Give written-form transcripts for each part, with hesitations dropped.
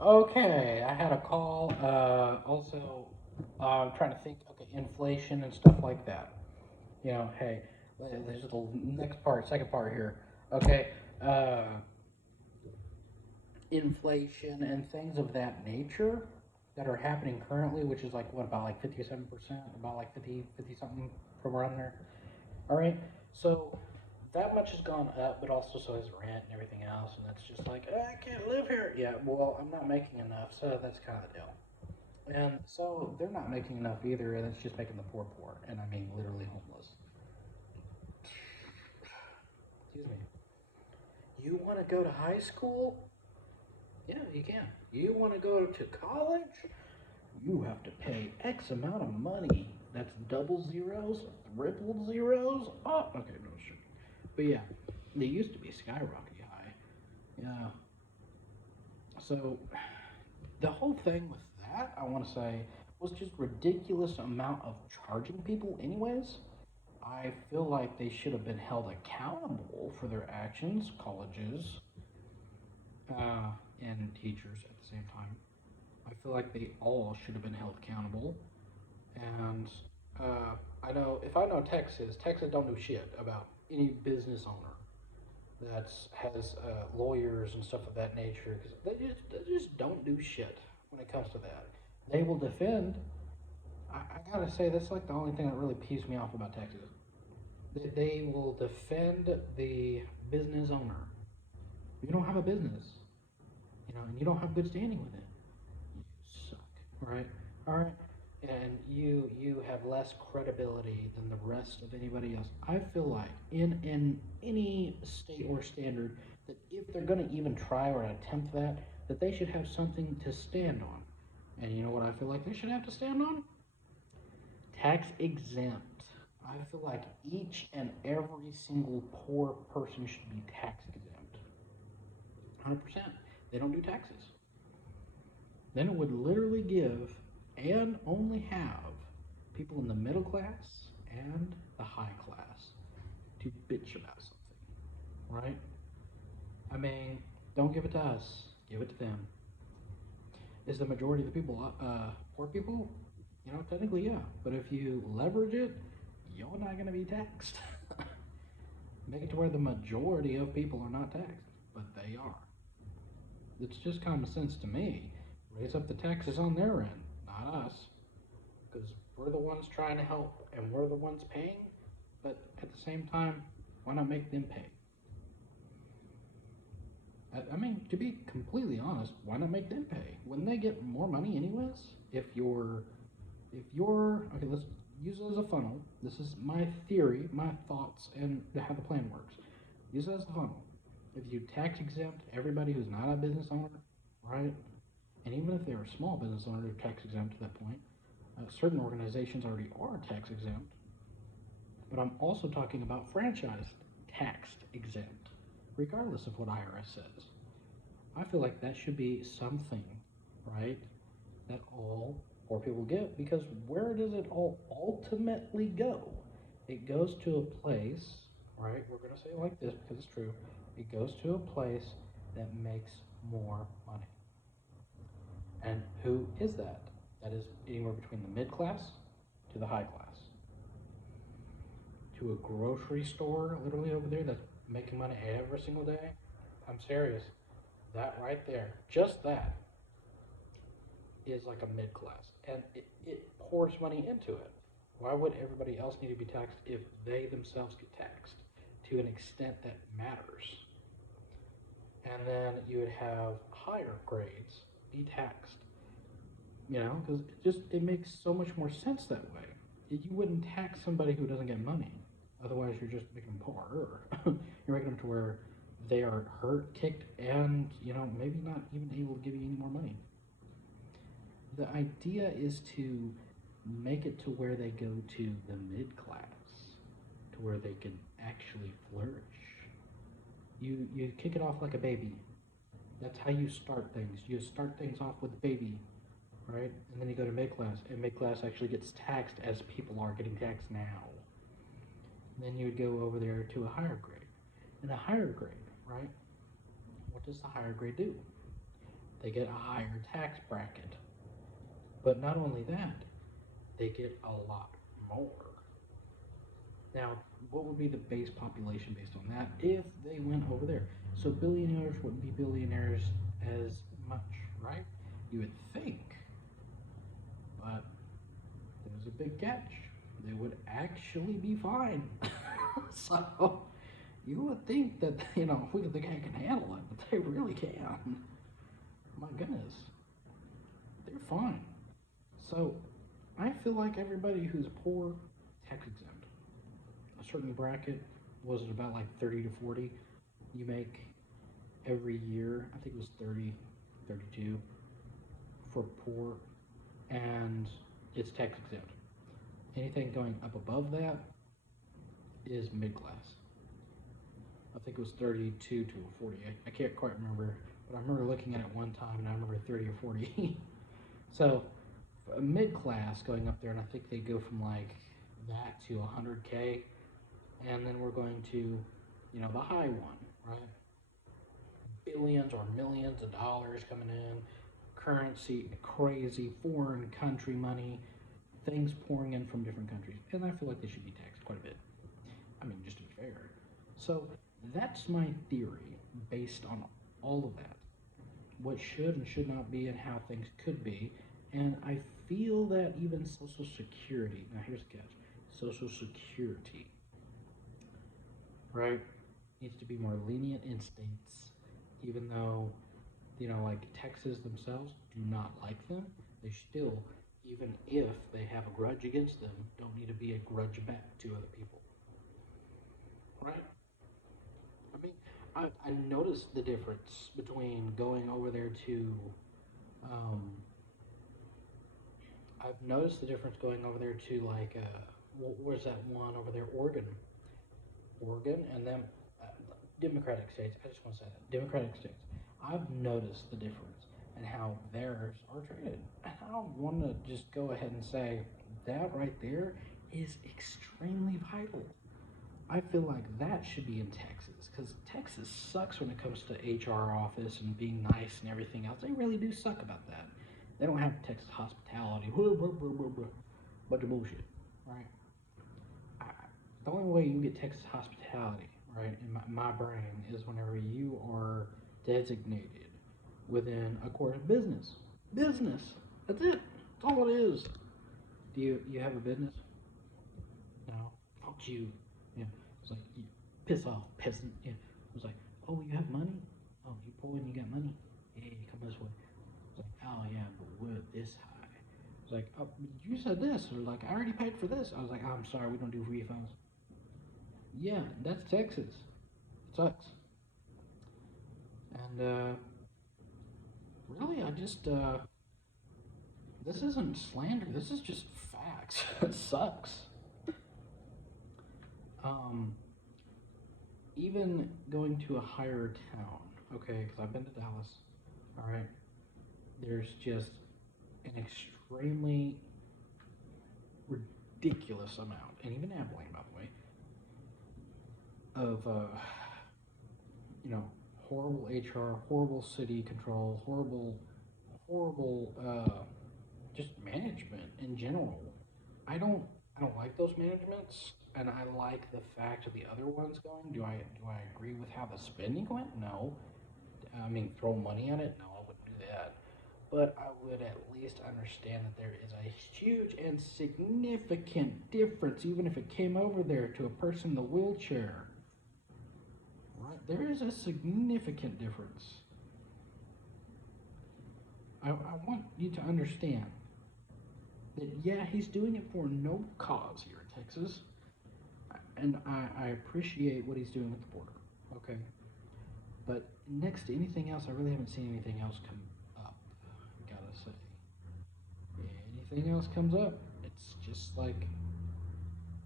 Okay, I had a call. Also, I'm trying to think. Okay, inflation and stuff like that. Hey, there's the next part, second part here. Okay, uh, inflation and things of that nature that are happening currently, which is like what about like 57%, about like 50 something from around there. All right, so that much has gone up, but also so has rent and everything else, and that's just like I can't live here. Yeah, well, I'm not making enough, so that's kind of the deal. And so they're not making enough either, and it's just making the poor poor, and I mean literally homeless. Excuse me. You want to go to high school? Yeah, you can. You want to go to college? You have to pay X amount of money. That's double zeros, triple zeros. Oh, okay, no shit. But yeah, they used to be skyrocketing high. Yeah. So the whole thing with that, I want to say, was just ridiculous amount of charging people, anyways. I feel like they should have been held accountable for their actions, colleges, uh, and teachers at the same time. I feel like they all should have been held accountable. And I know if I know Texas, Texas don't do shit about any business owner that has lawyers and stuff of that nature because they just don't do shit when it comes to that. They will defend. I gotta say that's like the only thing that really pees me off about Texas. They will defend the business owner. You don't have a business, and you don't have good standing with it. You suck, right? All right, and you have less credibility than the rest of anybody else. I feel like in any state or standard that if they're going to even try or attempt that they should have something to stand on. And you know what I feel like they should have to stand on? Tax exempt. I feel like each and every single poor person should be tax exempt. 100%. They don't do taxes. Then it would literally give and only have people in the middle class and the high class to bitch about something, right? I mean, don't give it to us, give it to them. Is the majority of the people poor people? Technically, yeah. But if you leverage it, you're not going to be taxed. Make it to where the majority of people are not taxed, but they are. It's just common sense to me. Raise up the taxes on their end, not us, because we're the ones trying to help and we're the ones paying. But at the same time, why not make them pay? I mean, to be completely honest, why not make them pay? Wouldn't they get more money anyways? If you're okay, let's use it as a funnel. This is my theory, my thoughts, and how the plan works. Use it as a funnel. If you tax exempt everybody who's not a business owner, right? And even if they're a small business owner, they're tax exempt to that point. Certain organizations already are tax exempt, but I'm also talking about franchise taxed exempt, regardless of what IRS says. I feel like that should be something, right, that all poor people get because where does it all ultimately go? It goes to a place, right? We're going to say it like this because it's true. It goes to a place that makes more money. And who is that? That is anywhere between the mid class to the high class. To a grocery store, literally over there, that's making money every single day. I'm serious. That right there, just that, is like a mid class. And it pours money into it. Why would everybody else need to be taxed if they themselves get taxed to an extent that matters? And then you would have higher grades be taxed, because it makes so much more sense that way. You wouldn't tax somebody who doesn't get money. Otherwise, you're just making them poorer. You're making them to where they are hurt, kicked, and maybe not even able to give you any more money. The idea is to make it to where they go to the mid class, to where they can actually flourish. You kick it off like a baby. That's how you start things. You start things off with a baby, right? And then you go to mid class, and mid class actually gets taxed as people are getting taxed now. And then you would go over there to a higher grade. And a higher grade, right? What does the higher grade do? they get a higher tax bracket. But not only that, they get a lot more. Now, what would be the base population based on that if they went over there? So billionaires wouldn't be billionaires as much, right? You would think, but there's a big catch. They would actually be fine. So you would think that, we think I can handle it, but they really can. My goodness, they're fine. So I feel like everybody who's poor, tax exempt. A certain bracket, was it about like 30 to 40 you make every year? I think it was 30, 32 for poor, and it's tax exempt. Anything going up above that is mid class. I think it was 32 to 40. I can't quite remember, but I remember looking at it one time and I remember 30 or 40. So mid class going up there, and I think they go from like that to 100K, and then we're going to, the high one, right? Billions or millions of dollars coming in, currency, crazy foreign country money, things pouring in from different countries, and I feel like they should be taxed quite a bit. I mean, just to be fair. So that's my theory based on all of that. What should and should not be and how things could be. And I feel that even Social Security, now here's the catch, Social Security, right, needs to be more lenient in states, even though, like Texas themselves do not like them. They still, even if they have a grudge against them, don't need to be a grudge back to other people. Right? I mean, I noticed the difference between going over there to, I've noticed the difference going over there to like, where's that one over there? Oregon, and then Democratic states. I just want to say that. Democratic states. I've noticed the difference and how theirs are treated. And I want to just go ahead and say that right there is extremely vital. I feel like that should be in Texas, because Texas sucks when it comes to HR office and being nice and everything else. They really do suck about that. They don't have Texas hospitality. Bunch of bullshit, right? The only way you can get Texas hospitality, right, in my brain, is whenever you are designated within a course of business. Business. That's it. That's all it is. Do you have a business? No. Fuck you. Yeah. It's like, you piss off, peasant. Yeah. It's like, oh, you have money? Oh, you poor and you got money? Yeah, come this way. It's like, oh yeah, but we're this high. It's like, oh, you said this, or like, I already paid for this. I was like, oh, I'm sorry, we don't do refunds. Yeah, that's Texas. It sucks. And really, this isn't slander. This is just facts. It sucks. Um, Even going to a higher town, okay, because I've been to Dallas. All right, there's just an extremely ridiculous amount, and even Abilene, by the way, of horrible HR, horrible city control, horrible just management in general. I don't like those managements, and I like the fact of the other ones going. Do I agree with how the spending went? No. I mean, throw money at it? No, I wouldn't do that. But I would at least understand that there is a huge and significant difference, even if it came over there to a person in the wheelchair. Right? There is a significant difference. I want you to understand that, yeah, he's doing it for a noble cause here in Texas, and I appreciate what he's doing at the border, okay? But next to anything else, I really haven't seen anything else come up, gotta say. Anything else comes up, it's just like,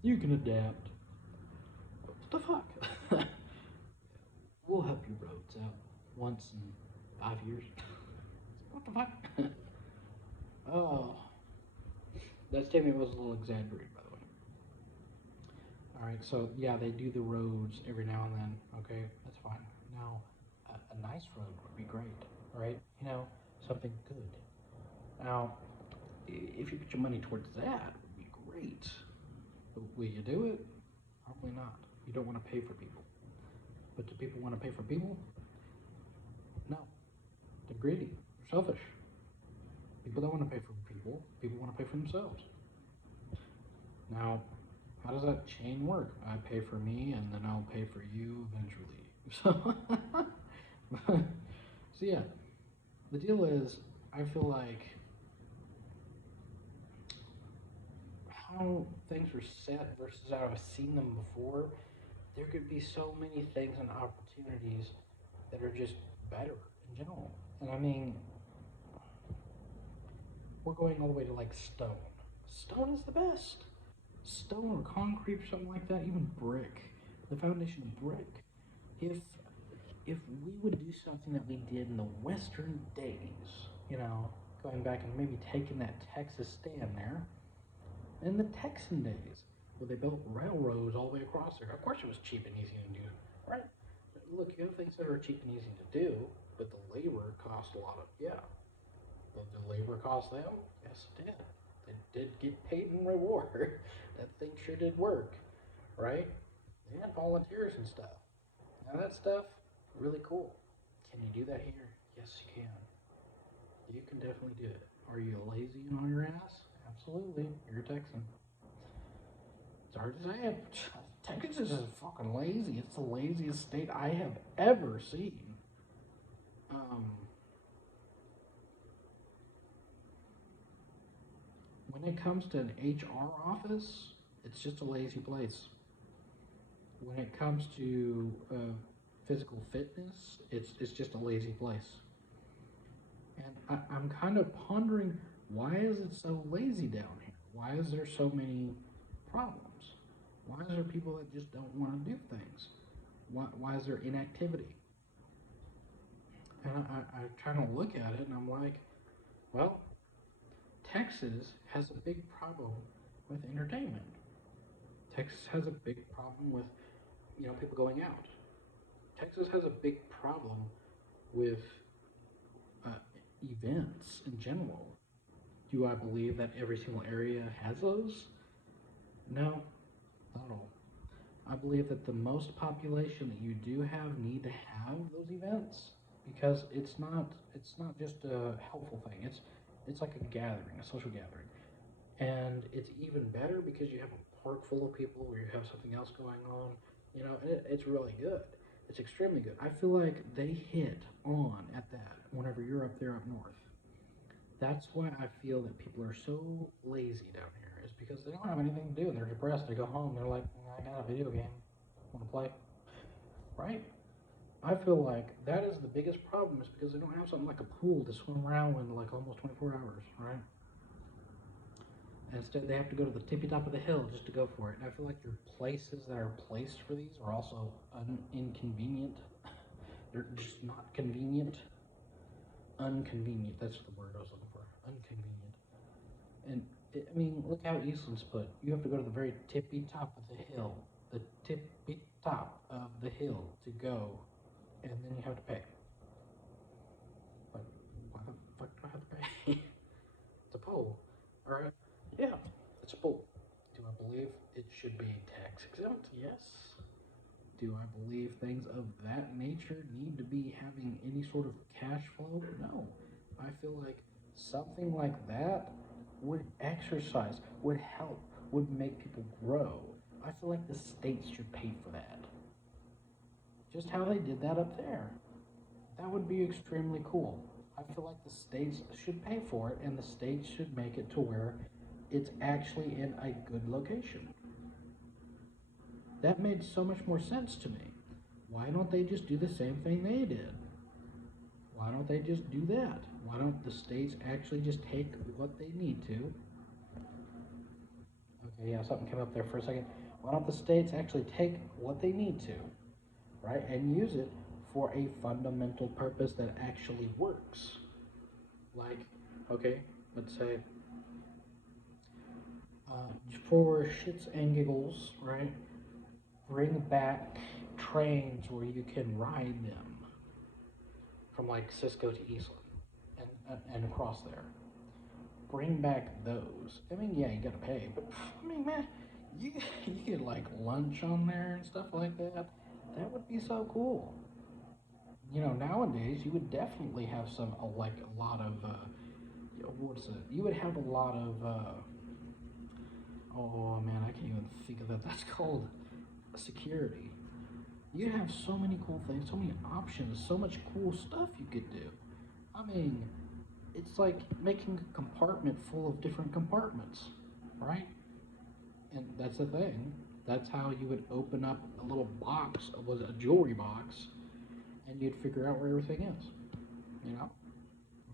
you can adapt. What the fuck? We'll help your roads out once in 5 years. What the fuck? Oh, that statement was a little exaggerated, by the way. All right, so yeah, they do the roads every now and then. Okay, that's fine. Now, a nice road would be great, right? something good. Now, if you put your money towards that, it would be great. But will you do it? Probably not. You don't want to pay for people. But do people want to pay for people? No. They're greedy. They're selfish. People don't want to pay for people. People want to pay for themselves. Now, how does that chain work? I pay for me, and then I'll pay for you eventually. So, so yeah, the deal is, I feel like how things were set versus how I've seen them before, there could be so many things and opportunities that are just better in general. And I mean, we're going all the way to like stone. Stone is the best. Stone or concrete or something like that, even brick. The foundation of brick. If if we would do something that we did in the Western days, going back and maybe taking that Texas stand there, in the Texan days, where they built railroads all the way across there. Of course, it was cheap and easy to do, right? Look, you have things that are cheap and easy to do, but the labor cost a lot of, yeah. The labor cost them? Yes, it did. They did get paid in reward. That thing sure did work, right? They had volunteers and stuff. Now that stuff, really cool. Can you do that here? Yes, you can. You can definitely do it. Are you lazy and on your ass? Absolutely. You're a Texan. Sorry to say it. Texas is fucking lazy. It's the laziest state I have ever seen. When it comes to an HR office, it's just a lazy place. When it comes to physical fitness, it's just a lazy place. And I'm kind of pondering, why is it so lazy down here? Why is there so many problems? Why is there people that just don't want to do things? Why is there inactivity? And I kind of look at it and I'm like, well, Texas has a big problem with entertainment. Texas has a big problem with, people going out. Texas has a big problem with events in general. Do I believe that every single area has those? No, not at all. I believe that the most population that you do have need to have those events, because it's not just a helpful thing. It's like a gathering, a social gathering. And it's even better because you have a park full of people where you have something else going on. It's really good. It's extremely good. I feel like they hit on at that whenever you're up there up north. That's why I feel that people are so lazy down here, is because they don't have anything to do. They're depressed. They go home. They're like, I got a video game. Want to play? Right? I feel like that is the biggest problem, is because they don't have something like a pool to swim around in like almost 24 hours, right? Instead, they have to go to the tippy top of the hill just to go for it. And I feel like your places that are placed for these are also inconvenient. They're just not convenient. Unconvenient. That's the word I was looking for. Unconvenient. And I mean, look how Eastland's put. You have to go to the very tippy top of the hill. The tippy top of the hill to go, and then you have to pay. Like, why the fuck do I have to pay? It's a pole. Alright? Yeah, it's a pole. Do I believe it should be tax exempt? Yes. Do I believe things of that nature need to be having any sort of cash flow? No. I feel like something like that would exercise, would help, would make people grow. I feel like the states should pay for that. Just how they did that up there. That would be extremely cool. I feel like the states should pay for it, and the states should make it to where it's actually in a good location. That made so much more sense to me. Why don't they just do the same thing they did? Why don't they just do that? Why don't the states actually just take what they need to? Okay, yeah, something came up there for a second. Why don't the states actually take what they need to, right, and use it for a fundamental purpose that actually works? Like, okay, let's say, for shits and giggles, right, bring back trains where you can ride them from like Cisco to Eastland, and across there. Bring back those. I mean, yeah, you gotta pay, but I mean, man, you you get like lunch on there and stuff like that. That would be so cool. Nowadays you would definitely have like a lot of what's it? You would have a lot of oh man, I can't even think of that. That's called security. You'd have so many cool things, so many options, so much cool stuff you could do. I mean, it's like making a compartment full of different compartments, right? And that's the thing. That's how you would open up a little box, was a jewelry box, and you'd figure out where everything is. You know,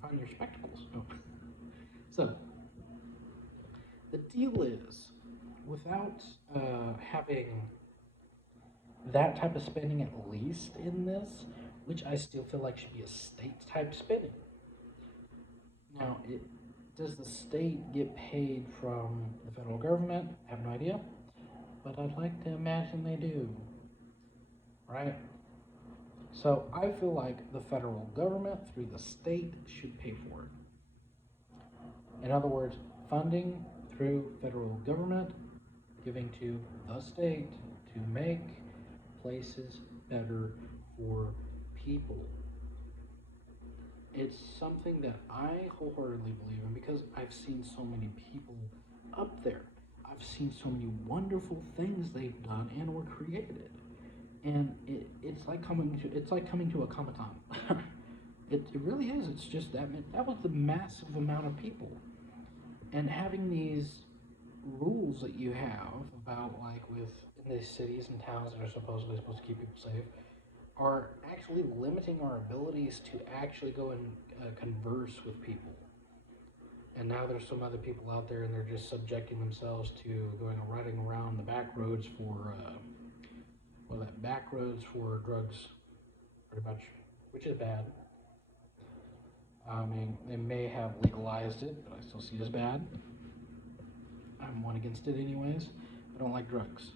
find your spectacles. So the deal is, without having that type of spending at least in this, which I still feel like should be a state type spending. Now, does the state get paid from the federal government? I have no idea, but I'd like to imagine they do, right? So I feel like the federal government through the state should pay for it. In other words, funding through federal government giving to the state to make places better for people. It's something that I wholeheartedly believe in because I've seen so many people up there. I've seen so many wonderful things they've done and were created. And it's like coming to a Comic-Con. it really is. It's just that was the massive amount of people. And having these rules that you have about like in these cities and towns that are supposedly supposed to keep people safe are actually limiting our abilities to actually go and converse with people. And now there's some other people out there and they're just subjecting themselves to riding around the back roads for drugs, pretty much, which is bad. I mean, they may have legalized it, but I still see it as bad. I'm one against it anyways. I don't like drugs.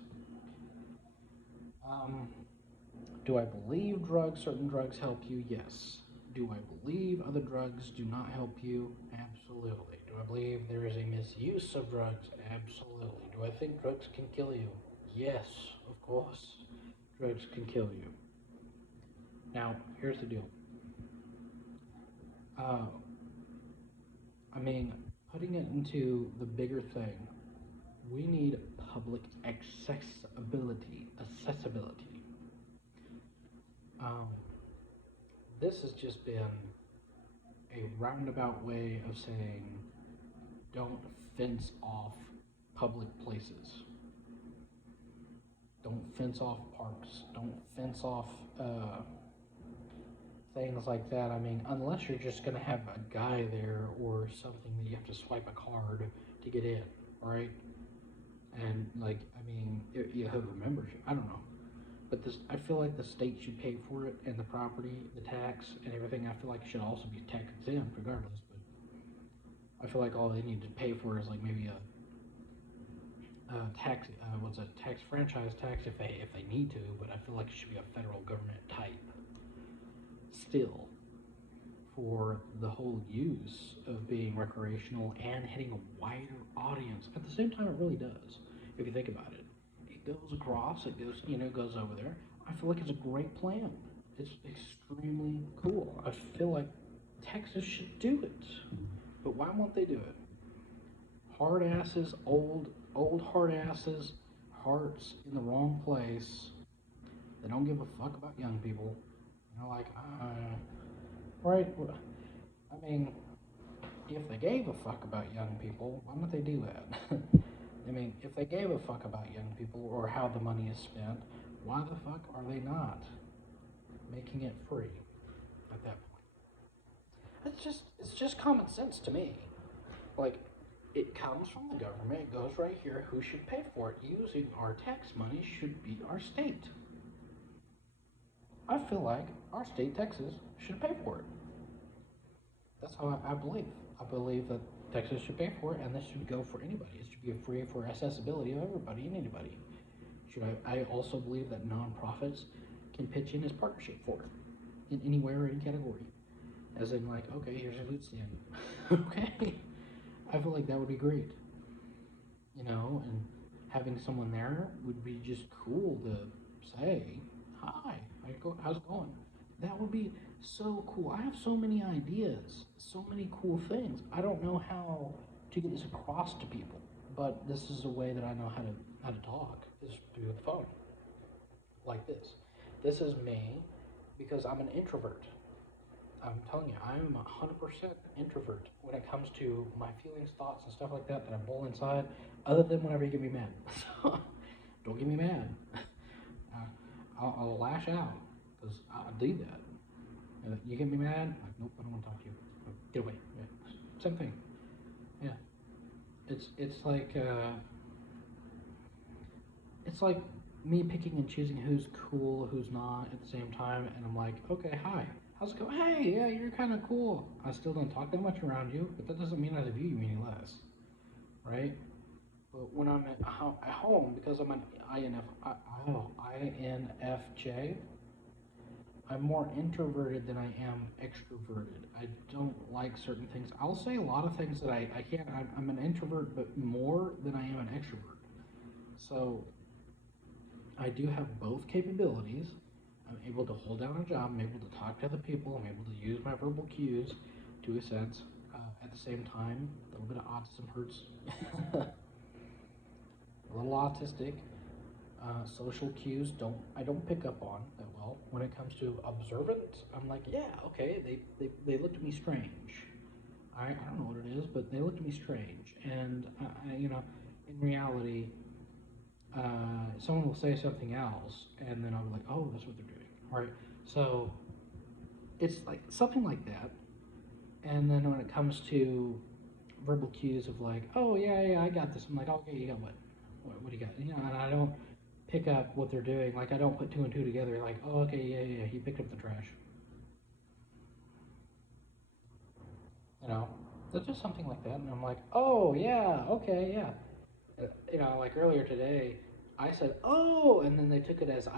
Do I believe certain drugs help you? Yes. Do I believe other drugs do not help you? Absolutely. Do I believe there is a misuse of drugs? Absolutely. Do I think drugs can kill you? Yes, of course. Drugs can kill you. Now, here's the deal. Putting it into the bigger thing, we need public accessibility. This has just been a roundabout way of saying don't fence off public places. Don't fence off parks. Don't fence off things like that. I mean, unless you're just going to have a guy there or something that you have to swipe a card to get in, right? And you have membership. I don't know. But I feel like the state should pay for it, and the property, the tax, and everything. I feel like it should also be tax exempt, regardless. But I feel like all they need to pay for is like maybe a tax, tax franchise tax if they need to. But I feel like it should be a federal government type. Still, for the whole use of being recreational and hitting a wider audience. At the same time, it really does. If you think about it. Goes across, goes over there. I feel like it's a great plan. It's extremely cool. I feel like Texas should do it. But why won't they do it? Hard asses, old hard asses, hearts in the wrong place. They don't give a fuck about young people. Right? I mean, if they gave a fuck about young people, why don't they do that? I mean, if they gave a fuck about young people or how the money is spent, why the fuck are they not making it free at that point? It's just common sense to me. Like, it comes from the government, it goes right here, who should pay for it? Using our tax money should be our state. I feel like our state, Texas, should pay for it. That's how I believe. I believe that Texas should pay for it, and this should go for anybody. It should be free for accessibility of everybody and anybody. I also believe that nonprofits can pitch in as partnership for it, in any way or any category. As in, like, okay, here's your loot stand. Okay. I feel like that would be great. And having someone there would be just cool to say, hi, how's it going? That would be so cool. I have so many ideas, so many cool things. I don't know how to get this across to people, but this is a way that I know how to talk, is through the phone, like this. This is me because I'm an introvert. I'm telling you, I'm 100% introvert when it comes to my feelings, thoughts, and stuff like that I boil inside, other than whenever you get me mad. So, don't get me mad. I'll lash out, because I do that. And you get me mad, like, nope, I don't want to talk to you. Get away. Yeah. Same thing. Yeah. It's like me picking and choosing who's cool, who's not at the same time, and I'm like, okay, hi, how's it going? Hey, yeah, you're kind of cool. I still don't talk that much around you, but that doesn't mean I view you any less, right? But when I'm at home, because I'm an INFJ, I'm more introverted than I am extroverted. I don't like certain things. I'll say a lot of things that I can't. I'm an introvert, but more than I am an extrovert. So I do have both capabilities. I'm able to hold down a job. I'm able to talk to other people. I'm able to use my verbal cues to a sense. At the same time, a little bit of autism hurts. A little autistic. Social cues I don't pick up on that well. When it comes to observant, I'm like, yeah, okay, they looked at me strange. I don't know what it is, but they looked at me strange. And in reality, someone will say something else, and then I'll be like, oh, that's what they're doing, right? So it's like something like that. And then when it comes to verbal cues of like, oh yeah, I got this. I'm like, okay, you got what? What do you got? And I don't pick up what they're doing. Like I don't put two and two together. Like, oh, okay, yeah, he picked up the trash. You know, that's just something like that. And I'm like, oh yeah, okay, yeah. Like earlier today, I said, oh, and then they took it as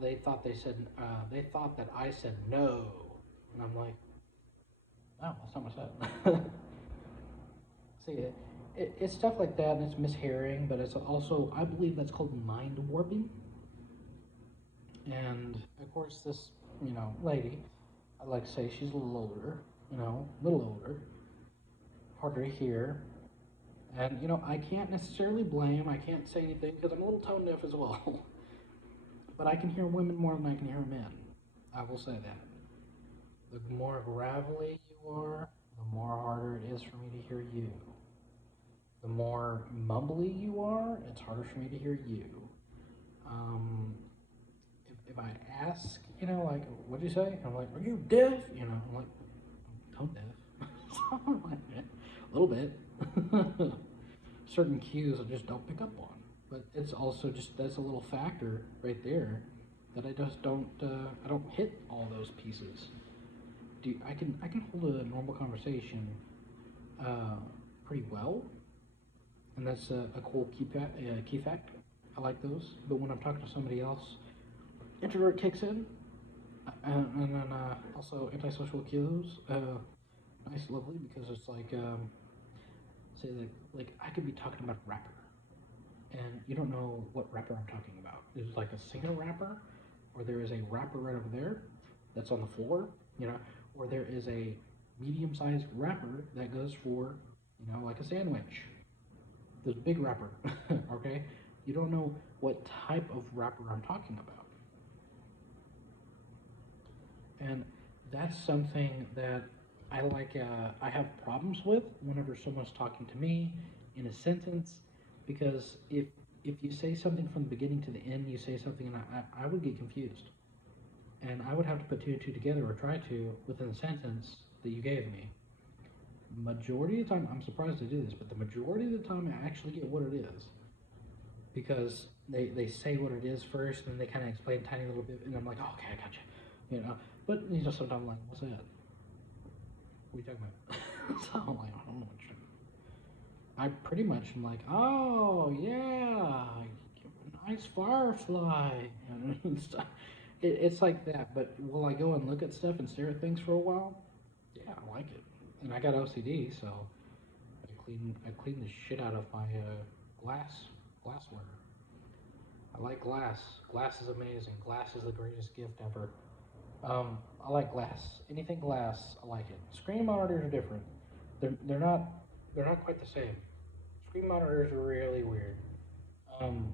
they thought that I said no, and I'm like, no, that's not what I said. See, it's stuff like that, and it's mishearing, but it's also, I believe that's called mind warping. And of course, this, lady, I like to say she's a little older, a little older, harder to hear. And, I can't necessarily blame, I can't say anything because I'm a little tone deaf as well. But I can hear women more than I can hear men. I will say that. The more gravelly you are, the more harder it is for me to hear you. The more mumbly you are, it's harder for me to hear you. If I ask, like, what'd you say? I'm like, are you deaf? I'm like, tone deaf. A little bit. Certain cues I just don't pick up on. But it's also just, that's a little factor right there that I just don't, I don't hit all those pieces. I can hold a normal conversation pretty well, and that's a cool key fact. I like those. But when I'm talking to somebody else, introvert kicks in, and then also antisocial cues. Nice, lovely, because it's like, say like I could be talking about a rapper, and you don't know what rapper I'm talking about. There's like a singer rapper, or there is a rapper right over there that's on the floor, or there is a medium-sized rapper that goes for, like a sandwich. This big rapper, okay? You don't know what type of rapper I'm talking about. And that's something that I have problems with whenever someone's talking to me in a sentence, because if you say something from the beginning to the end, you say something, and I would get confused. And I would have to put two and two together, or try to, within the sentence that you gave me. Majority of the time, I'm surprised I do this, but the majority of the time I actually get what it is. Because they say what it is first, and then they kind of explain a tiny little bit, and I'm like, oh, okay, I gotcha. But sometimes I'm like, what's that? What are you talking about? So I'm like, I don't know what you're talking about. I pretty much am like, oh yeah, nice firefly, and stuff. It's like that. But will I go and look at stuff and stare at things for a while? Yeah, I like it. And I got OCD, so I clean the shit out of my glassware. I like glass. Glass is amazing. Glass is the greatest gift ever. I like glass. Anything glass, I like it. Screen monitors are different. They're not quite the same. Screen monitors are really weird. Um,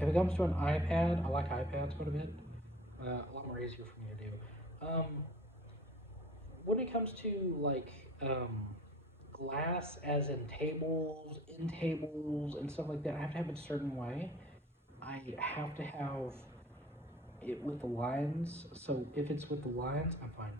if it comes to an iPad, I like iPads quite a bit. A lot more easier for me to do. When it comes to like um, glass, as in tables and stuff like that, I have to have it a certain way. I have to have it with the lines. So if it's with the lines, I'm fine.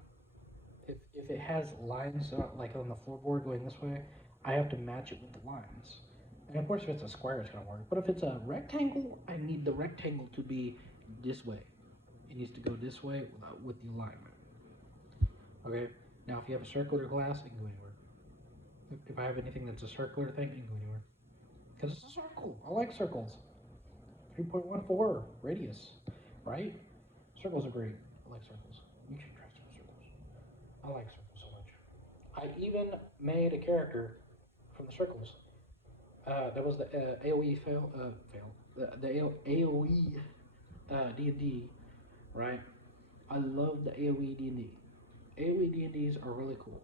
If it has lines like on the floorboard going this way, I have to match it with the lines. And of course, if it's a square, it's gonna work. But if it's a rectangle, I need the rectangle to be this way. It needs to go this way with the alignment. Okay. Now, if you have a circular glass, it can go anywhere. If I have anything that's a circular thing, it can go anywhere. Because it's a circle. I like circles. 3.14 radius, right? Circles are great. I like circles. You should try some circles. I like circles so much. I even made a character from the circles. That was the AOE the AOE D&D, right? I love the AOE D&D. AOE D&Ds are really cool.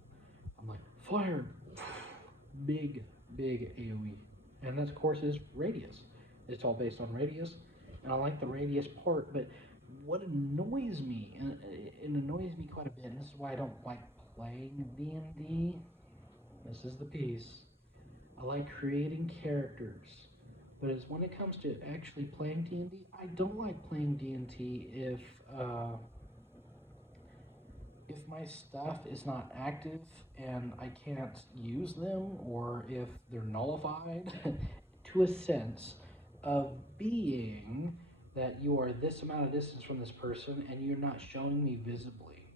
I'm like, fire, big, big AOE. And that, of course, is radius. It's all based on radius, and I like the radius part, but what annoys me, and it annoys me quite a bit, and this is why I don't like playing D&D, this is the piece, I like creating characters, but as when it comes to actually playing D&D, I don't like playing D&D if my stuff is not active and I can't use them, or if they're nullified, to a sense of being that you are this amount of distance from this person and you're not showing me visibly.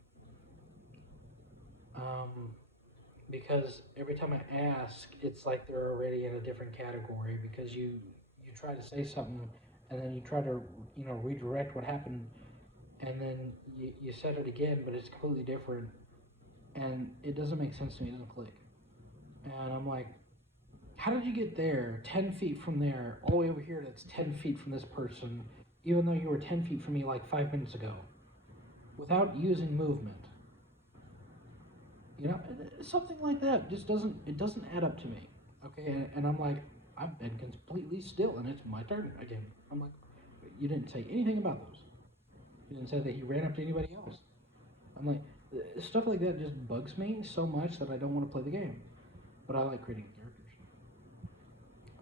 Um, because every time I ask, it's like they're already in a different category because you try to say something and then you try to redirect what happened and then you said it again, but it's completely different, and it doesn't make sense to me. It doesn't click, and I'm like, how did you get there 10 feet from there all the way over here that's 10 feet from this person, even though you were 10 feet from me like 5 minutes ago, without using movement? Something like that just doesn't add up to me. Okay, and I'm like, I've been completely still, and it's my turn again. I'm like, you didn't say anything about those. You didn't say that he ran up to anybody else. I'm like, stuff like that just bugs me so much that I don't want to play the game. But I like creating characters.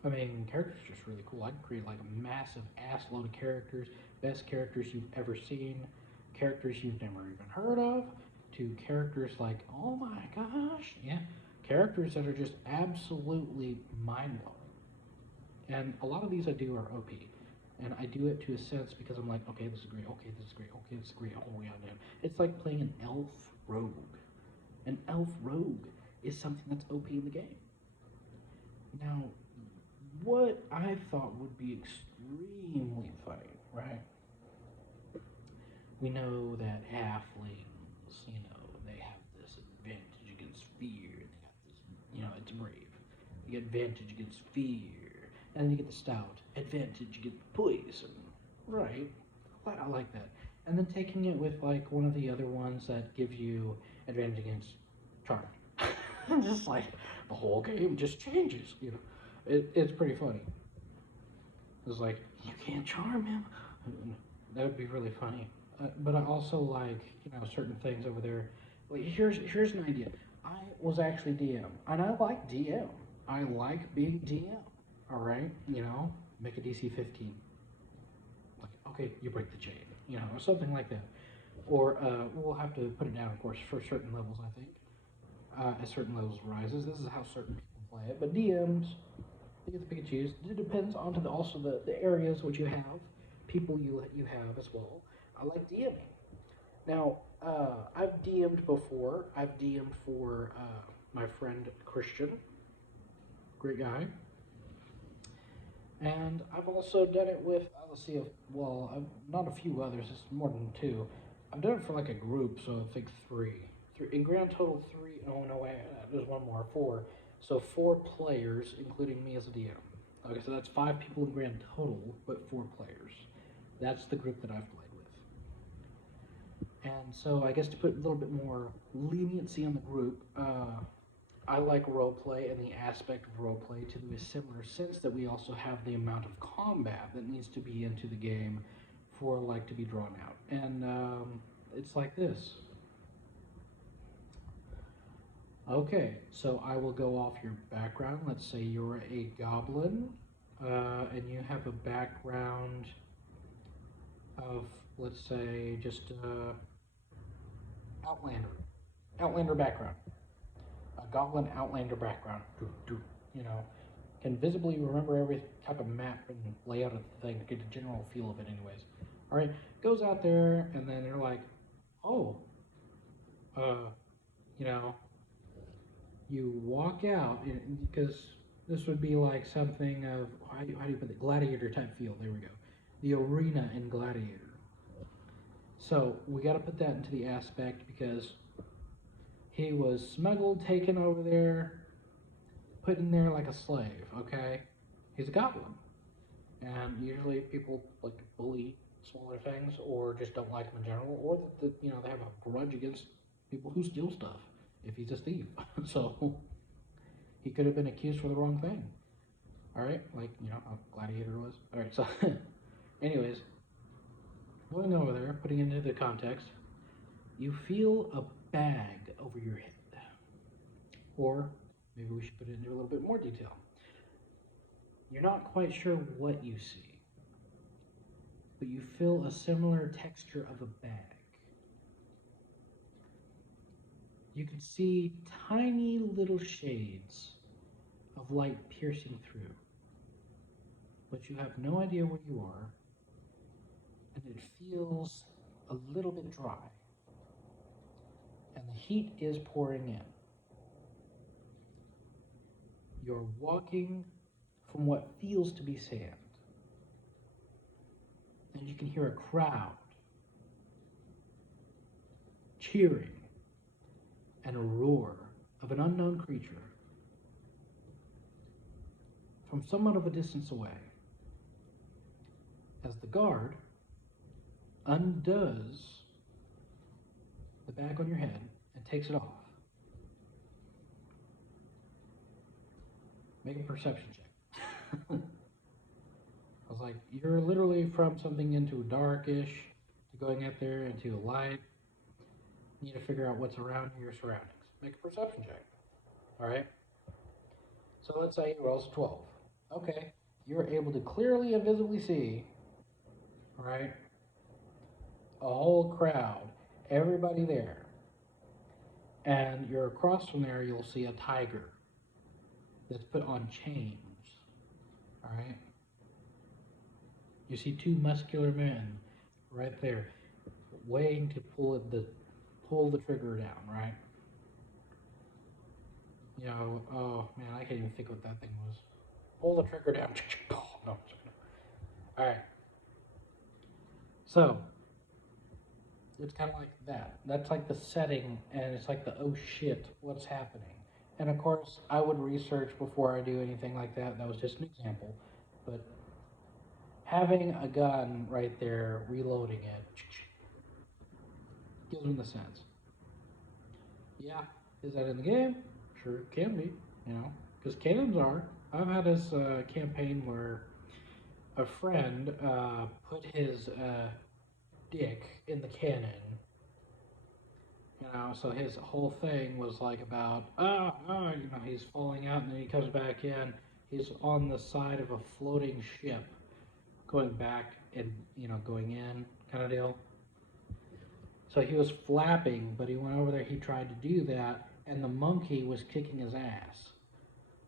I mean, characters are just really cool. I can create like a massive ass load of characters, best characters you've ever seen, characters you've never even heard of, to characters like, oh my gosh, yeah, characters that are just absolutely mind blowing. And a lot of these I do are OP. And I do it to a sense because I'm like, okay, this is great, okay, this is great, okay, this is great, oh my god, man. It's like playing an elf rogue. An elf rogue is something that's OP in the game. Now, what I thought would be extremely funny, right? We know that halflings, they have this advantage against fear. They got this, it's brave. You get advantage against fear. And then you get the stout, advantage against poison. Right. I like that. And then taking it with like one of the other ones that gives you advantage against charm. Just like the whole game just changes. It's pretty funny. It's like, you can't charm him. That would be really funny. But I also like, certain things over there. Like, here's an idea. I was actually DM, and I like DM. I like being DM. All right, make a DC 15. Like, okay, you break the chain, or something like that. Or we'll have to put it down, of course, for certain levels, I think. As certain levels rises, this is how certain people play it. But DMs, they get to pick and choose. It depends on also the areas which you have, people you have as well. I like DMing. Now, I've DM'd before. I've DM'd for my friend Christian. Great guy. And I've also done it with, not a few others, it's more than two. I've done it for like a group, so I think three in grand total 3. Oh no, wait, there's one more, 4. So 4 players, including me as a DM. Okay, so that's 5 people in grand total, but 4 players. That's the group that I've played with. And so I guess to put a little bit more leniency on the group, I like roleplay and the aspect of roleplay to a similar sense that we also have the amount of combat that needs to be into the game for like to be drawn out. And it's like this. Okay, so I will go off your background. Let's say you're a goblin, and you have a background of, let's say, just Outlander background. A goblin Outlander background. You know, can visibly remember every type of map and layout of the thing to get the general feel of it, anyways. All right, goes out there, and then they're like, oh, you know. You walk out, because this would be like something of, how do you put it, gladiator type feel, there we go. The arena in Gladiator. So we got to put that into the aspect because he was smuggled, taken over there, put in there like a slave, okay? He's a goblin. And usually people like to bully smaller things or just don't like him in general, or that you know, they have a grudge against people who steal stuff. If he's a thief. So he could have been accused for the wrong thing. Alright, like, you know, a gladiator was. Alright, so anyways, going over there, putting it into the context, you feel a bag over your head. Or maybe we should put it into a little bit more detail. You're not quite sure what you see, but you feel a similar texture of a bag. You can see tiny little shades of light piercing through, but you have no idea where you are, and it feels a little bit dry, and the heat is pouring in. You're walking from what feels to be sand, and you can hear a crowd cheering and a roar of an unknown creature from somewhat of a distance away, as the guard undoes the bag on your head and takes it off. Make a perception check. I was like, you're literally from something into darkish to going out there into a light. You need to figure out what's around your surroundings. Make a perception check. Alright? So let's say you rolls a 12. Okay. You're able to clearly and visibly see, alright, a whole crowd, everybody there. And you're across from there, you'll see a tiger that's put on chains. Alright? You see 2 muscular men right there, waiting to pull the trigger down, right? You know, oh man, I can't even think what that thing was. Pull the trigger down. No. Alright. So, it's kind of like that. That's like the setting, and it's like the, oh shit, what's happening? And of course, I would research before I do anything like that. That was just an example. But having a gun right there, reloading it, gives them the sense. Yeah, is that in the game? Sure, it can be, you know, because cannons are. I've had this campaign where a friend put his dick in the cannon, you know, so his whole thing was like about, you know, he's falling out and then he comes back in. He's on the side of a floating ship, going back and, you know, going in, kind of deal. So he was flapping, but he went over there, he tried to do that, and the monkey was kicking his ass.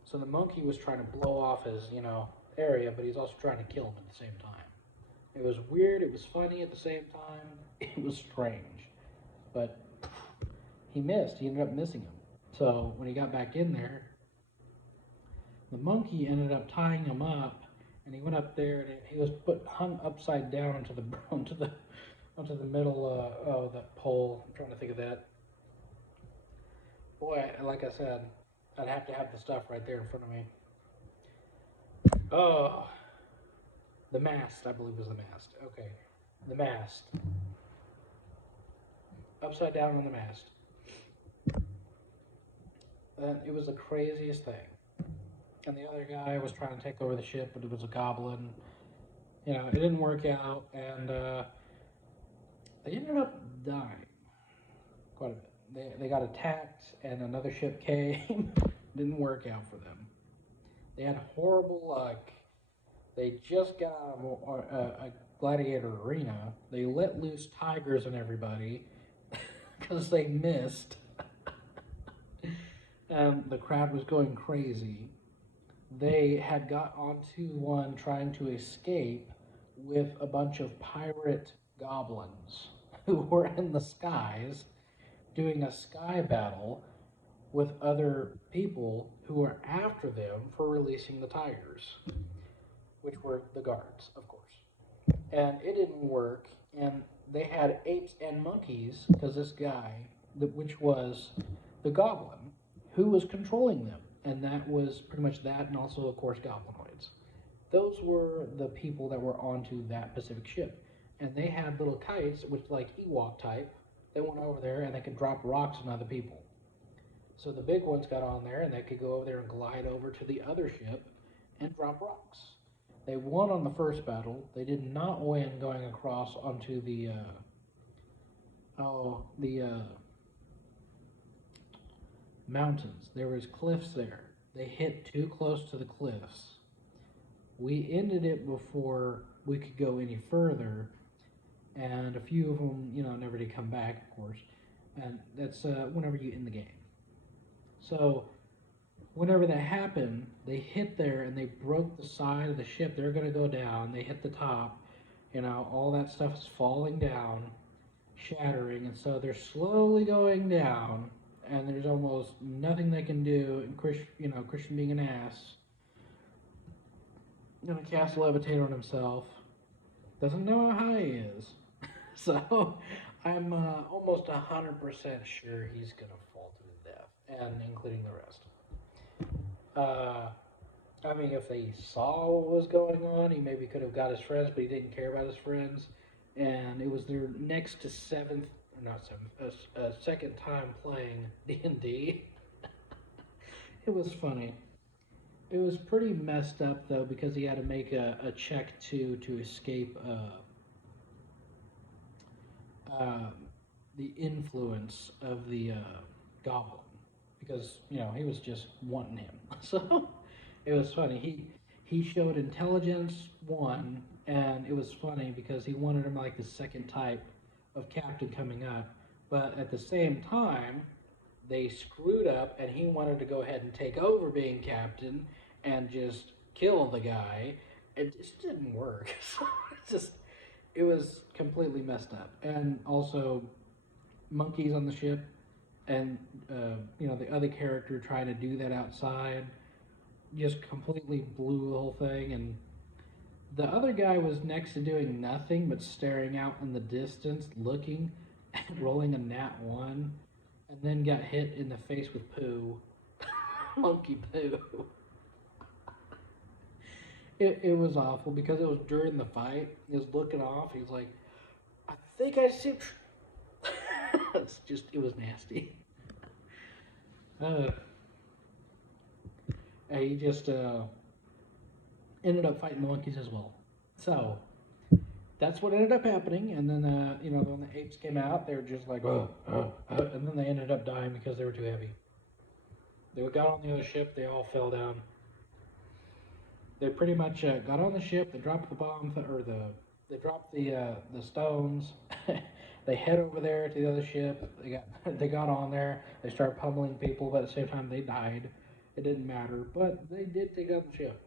So the monkey was trying to blow off his, you know, area, but he's also trying to kill him at the same time. It was weird, it was funny at the same time, it was strange. But he missed, he ended up missing him. So when he got back in there, the monkey ended up tying him up, and he went up there, and he was hung upside down onto the middle of that pole. I'm trying to think of that. Boy, like I said, I'd have to have the stuff right there in front of me. Oh, the mast, I believe was the mast. Okay, the mast. Upside down on the mast. And it was the craziest thing. And the other guy was trying to take over the ship, but it was a goblin. You know, it didn't work out, and they ended up dying quite a bit. They got attacked, and another ship came. Didn't work out for them. They had horrible luck. They just got out of a gladiator arena. They let loose tigers on everybody because they missed. And the crowd was going crazy. They had got onto one trying to escape with a bunch of pirate goblins who were in the skies doing a sky battle with other people who were after them for releasing the tigers, which were the guards, of course. And it didn't work, and they had apes and monkeys because this guy, which was the goblin, who was controlling them, and that was pretty much that, and also, of course, goblinoids. Those were the people that were onto that Pacific ship, and they had little kites, which like Ewok type. They went over there and they could drop rocks on other people. So the big ones got on there, and they could go over there and glide over to the other ship and drop rocks. They won on the first battle. They did not win going across onto the mountains. There was cliffs there. They hit too close to the cliffs. We ended it before we could go any further, and a few of them, you know, never did come back, of course. And that's whenever you end the game. So whenever that happened, they hit there and they broke the side of the ship. They're going to go down. They hit the top. You know, all that stuff is falling down, shattering, and so they're slowly going down. And there's almost nothing they can do. And Christian being an ass, gonna cast levitate on himself. Doesn't know how high he is, so I'm almost 100% sure he's gonna fall to his death, and including the rest. I mean, if they saw what was going on, he maybe could have got his friends, but he didn't care about his friends. And it was their next to second time playing D&D. It was funny. It was pretty messed up though because he had to make a check to escape the influence of the goblin because he was just wanting him. So it was funny. He showed intelligence 1, and it was funny because he wanted him like the second type of captain coming up, but at the same time they screwed up and he wanted to go ahead and take over being captain and just kill the guy. It just didn't work. So it was completely messed up. And also monkeys on the ship, and the other character trying to do that outside just completely blew the whole thing. And the other guy was next to doing nothing but staring out in the distance, looking and rolling a nat 1, and then got hit in the face with poo. Monkey poo. It was awful because it was during the fight. He was looking off. He was like, I think I see. It was nasty. He just ended up fighting the monkeys as well. So that's what ended up happening. And then, when the apes came out, they were just like, and then they ended up dying because they were too heavy. They got on the other ship. They all fell down. They pretty much got on the ship. They dropped the bombs, they dropped the stones. They head over there to the other ship. They got on there. They started pummeling people, but at the same time they died. It didn't matter, but they did take out the ship.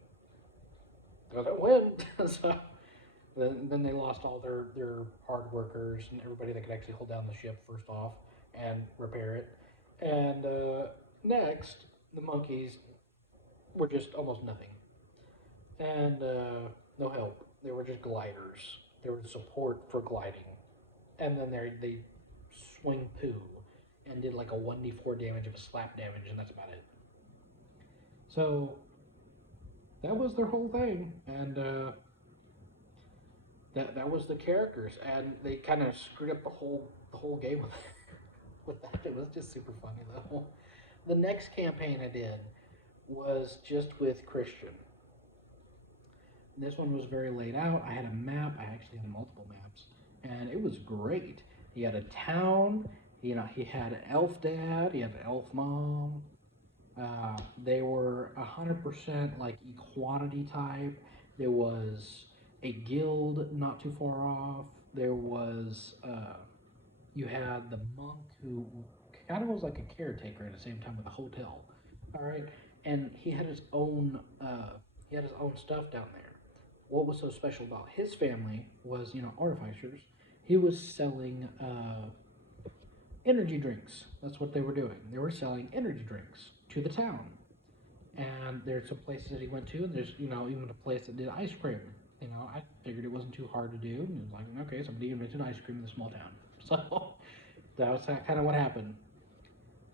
They got win. So then they lost all their hard workers and everybody that could actually hold down the ship first off and repair it. And next, the monkeys were just almost nothing. And no help. They were just gliders. They were support for gliding. And then they swing poo and did like a 1d4 damage of a slap damage, and that's about it. So that was their whole thing, and that was the characters, and they kind of screwed up the whole game with with that. It was just super funny though. The next campaign I did was just with Christian. This one was very laid out. I had a map. I actually had multiple maps, and it was great. He had a town. He had an elf dad. He had an elf mom. They were 100% like equality type. There was a guild not too far off. There was you had the monk who kind of was like a caretaker at the same time with a hotel. All right, and he had his own stuff down there. What was so special about his family was, artificers. He was selling energy drinks. That's what they were doing. They were selling energy drinks to the town. And there's some places that he went to, and there's, even a place that did ice cream. I figured it wasn't too hard to do. And it was like, okay, somebody invented ice cream in a small town. So that was kind of what happened.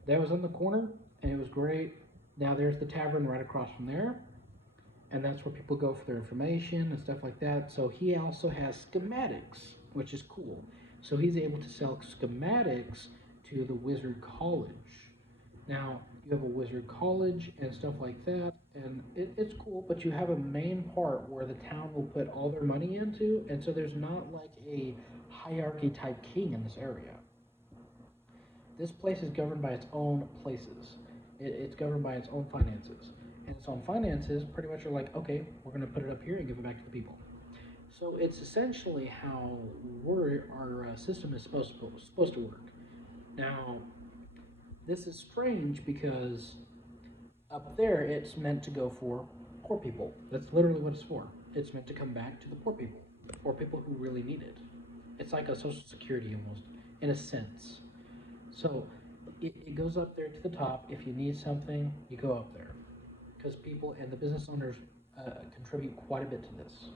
That was in the corner, and it was great. Now there's the tavern right across from there, and that's where people go for their information and stuff like that. So he also has schematics, which is cool. So he's able to sell schematics to the Wizard College. Now, you have a Wizard College and stuff like that, and it's cool, but you have a main part where the town will put all their money into, and so there's not like a hierarchy type king in this area. This place is governed by its own places. It's governed by its own finances. And its own finances pretty much are like, okay, we're going to put it up here and give it back to the people. So it's essentially how our system is supposed to work. Now, this is strange because up there it's meant to go for poor people. That's literally what it's for. It's meant to come back to the poor people who really need it. It's like a social security almost, in a sense. So it goes up there to the top. If you need something, you go up there. Because people and the business owners contribute quite a bit to this.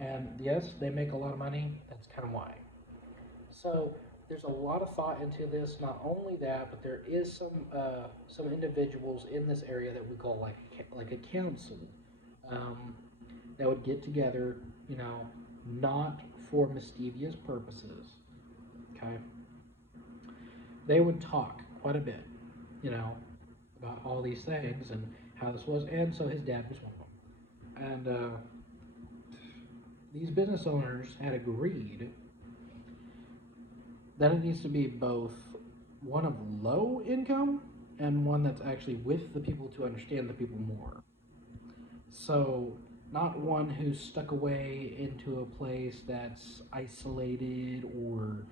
And yes, they make a lot of money. That's kind of why. So there's a lot of thought into this. Not only that, but there is some individuals in this area that we call like a council that would get together, not for mischievous purposes. Okay, they would talk quite a bit, about all these things and how this was, and so his dad was one of them. And these business owners had agreed that it needs to be both one of low income and one that's actually with the people to understand the people more. So not one who's stuck away into a place that's isolated or,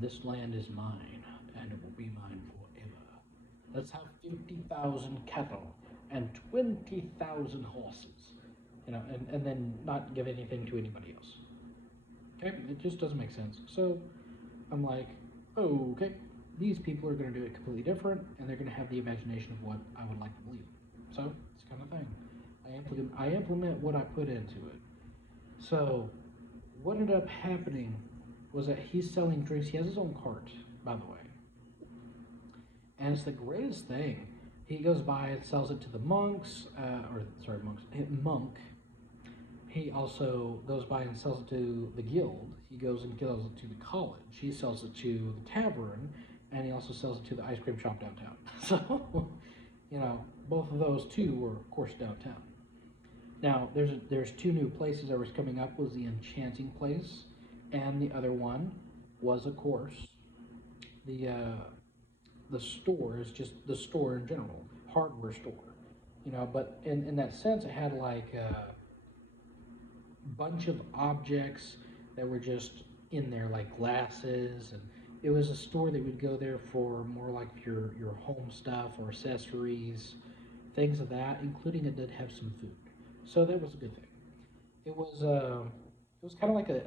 this land is mine and it will be mine forever. Let's have 50,000 cattle and 20,000 horses, and then not give anything to anybody else. Okay, it just doesn't make sense. So I'm like, oh, okay, these people are going to do it completely different, and they're going to have the imagination of what I would like to believe. So it's kind of thing. I implement what I put into it. So what ended up happening was that he's selling drinks. He has his own cart, by the way. And it's the greatest thing. He goes by and sells it to the monks, monk. He also goes by and sells it to the guild. He goes and sells it to the college. He sells it to the tavern, and he also sells it to the ice cream shop downtown. So, both of those two were, of course, downtown. Now, there's two new places that was coming up. Was the enchanting place, and the other one was, of course, the store is just the store in general, hardware store, but in that sense, it had like a bunch of objects that were just in there, like glasses, and it was a store that would go there for more like your home stuff or accessories, things of that, including it did have some food. So that was a good thing. It was kind of like a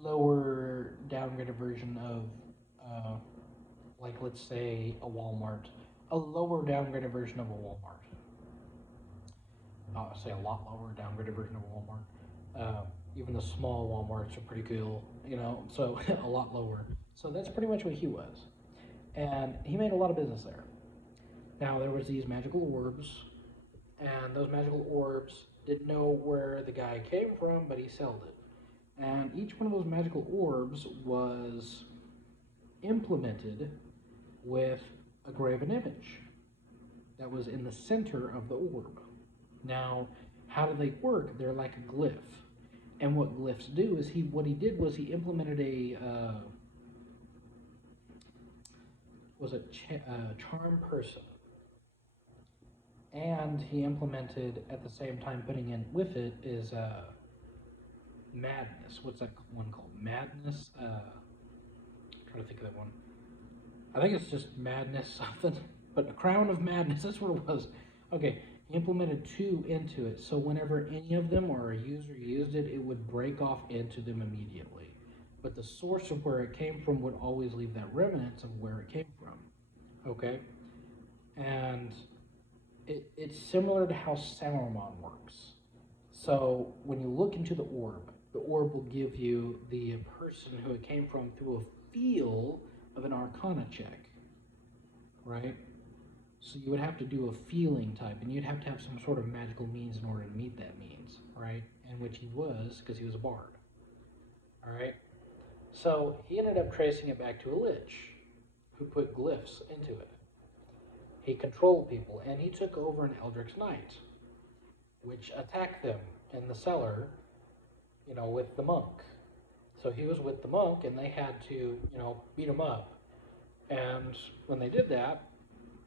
lower downgraded version of like, let's say a Walmart, a lower downgraded version of a Walmart. I'll say a lot lower downgraded version of a Walmart. Even the small Walmarts are pretty cool, so a lot lower. So that's pretty much what he was. And he made a lot of business there. Now, there was these magical orbs, and those magical orbs didn't know where the guy came from, but he sold it. And each one of those magical orbs was implemented with a graven image that was in the center of the orb. Now, how do they work? They're like a glyph. And what glyphs do is what he did was he implemented a charm person, and he implemented at the same time putting in with it is madness. What's that one called? Madness. I'm trying to think of that one. I think it's just madness something, but a crown of madness. That's what it was. Okay, he implemented 2 into it, so whenever any of them or a user used it, it would break off into them immediately. But the source of where it came from would always leave that remnants of where it came from. Okay, and it's similar to how Saruman works. So when you look into the orb will give you the person who it came from through a feel of an Arcana check, right? So you would have to do a feeling type, and you'd have to have some sort of magical means in order to meet that means, right? And which he was, because he was a bard. All right. So he ended up tracing it back to a lich, who put glyphs into it. He controlled people, and he took over an Eldritch Knight, which attacked them in the cellar, with the monk. So he was with the monk, and they had to, beat him up. And when they did that,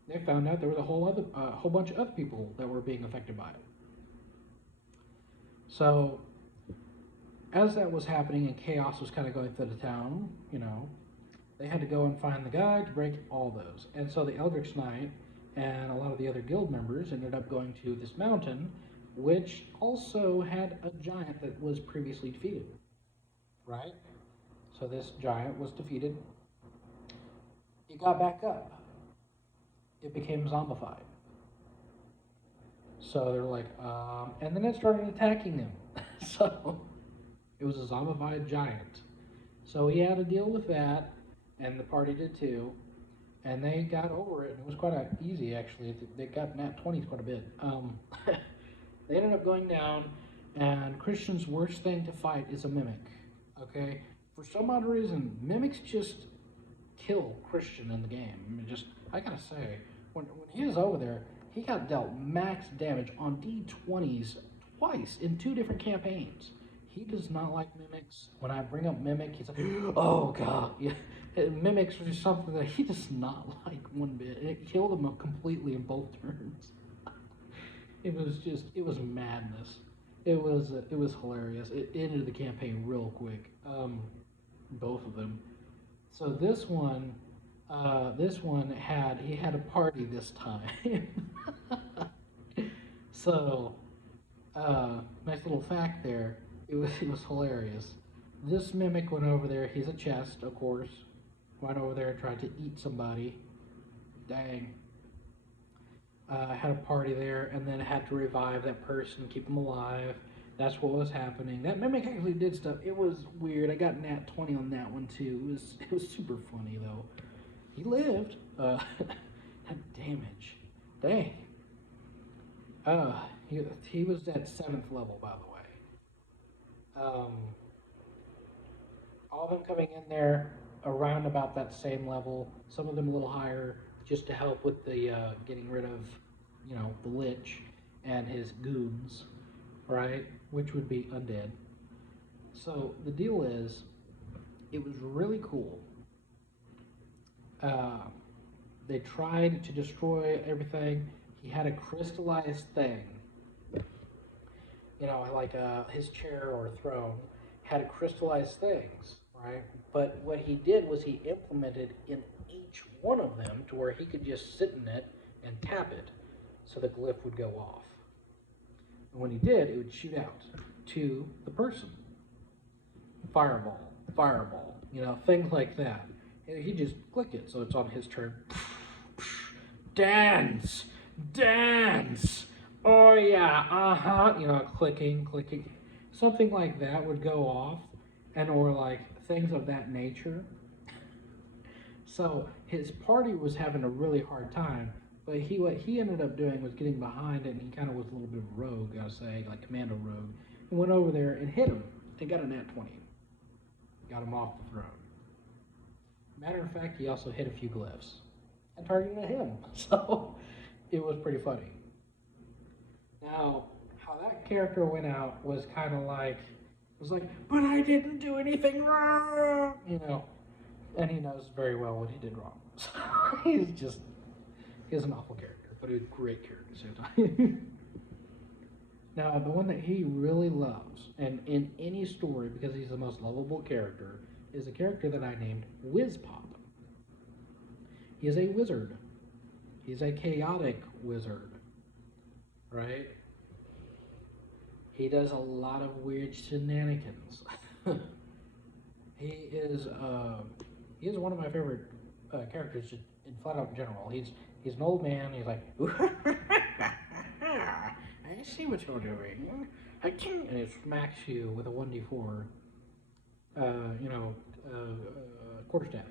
they found out there was a whole bunch of other people that were being affected by it. So, as that was happening and chaos was kind of going through the town, they had to go and find the guy to break all those. And so the Eldritch Knight and a lot of the other guild members ended up going to this mountain, which also had a giant that was previously defeated, right? So this giant was defeated. It got back up. It became zombified. So they're like, and then it started attacking them. So it was a zombified giant. So he had to deal with that, and the party did too. And they got over it, and it was quite easy, actually. They got nat 20s quite a bit. They ended up going down, and Christian's worst thing to fight is a mimic, okay? For some odd reason, mimics just kill Christian in the game. I gotta say, when he was over there, he got dealt max damage on D20s twice in 2 different campaigns. He does not like mimics. When I bring up mimic, he's like, oh god. Yeah. Mimics are just something that he does not like one bit. And it killed him completely in both turns. It was madness. It was hilarious. It ended the campaign real quick. Both of them. So this one had a party this time. So, nice little fact there. It was hilarious. This mimic went over there. He's a chest, of course. Went over there and tried to eat somebody. Dang. Had a party there, and then had to revive that person, keep him alive. That's what was happening. That mimic actually did stuff. It was weird. I got nat 20 on that one too. It was super funny though. He lived. Had damage. Dang. He was at 7th level, by the way. All of them coming in there around about that same level. Some of them a little higher, just to help with the getting rid of, the lich and his goons, right? Which would be undead. So the deal is, it was really cool. They tried to destroy everything. He had a crystallized thing. Like his chair or throne had crystallized things, right? But what he did was he implemented in each one of them to where he could just sit in it and tap it so the glyph would go off. And when he did, it would shoot out to the person. Fireball, things like that. And he just click it so it's on his turn. Dance! Oh yeah, clicking. Something like that would go off, or like things of that nature. So his party was having a really hard time, but what he ended up doing was getting behind it, and he kind of was a little bit of a rogue, I'll say, like commando rogue, and went over there and hit him and got a nat 20, got him off the throne. Matter of fact, he also hit a few glyphs and targeted him, so it was pretty funny. Now, how that character went out was kind of like, it was like, but I didn't do anything wrong, you know. And he knows very well what he did wrong. So he's an awful character, but a great character at the same time. Now, the one that he really loves, and in any story, because he's the most lovable character, is a character that I named Whizpop. He is a wizard. He's a chaotic wizard, right? He does a lot of weird shenanigans. He is one of my favorite characters in Flat Out in general. He's an old man. He's like, I see what you're doing. And he smacks you with a 1d4, quarterstaff.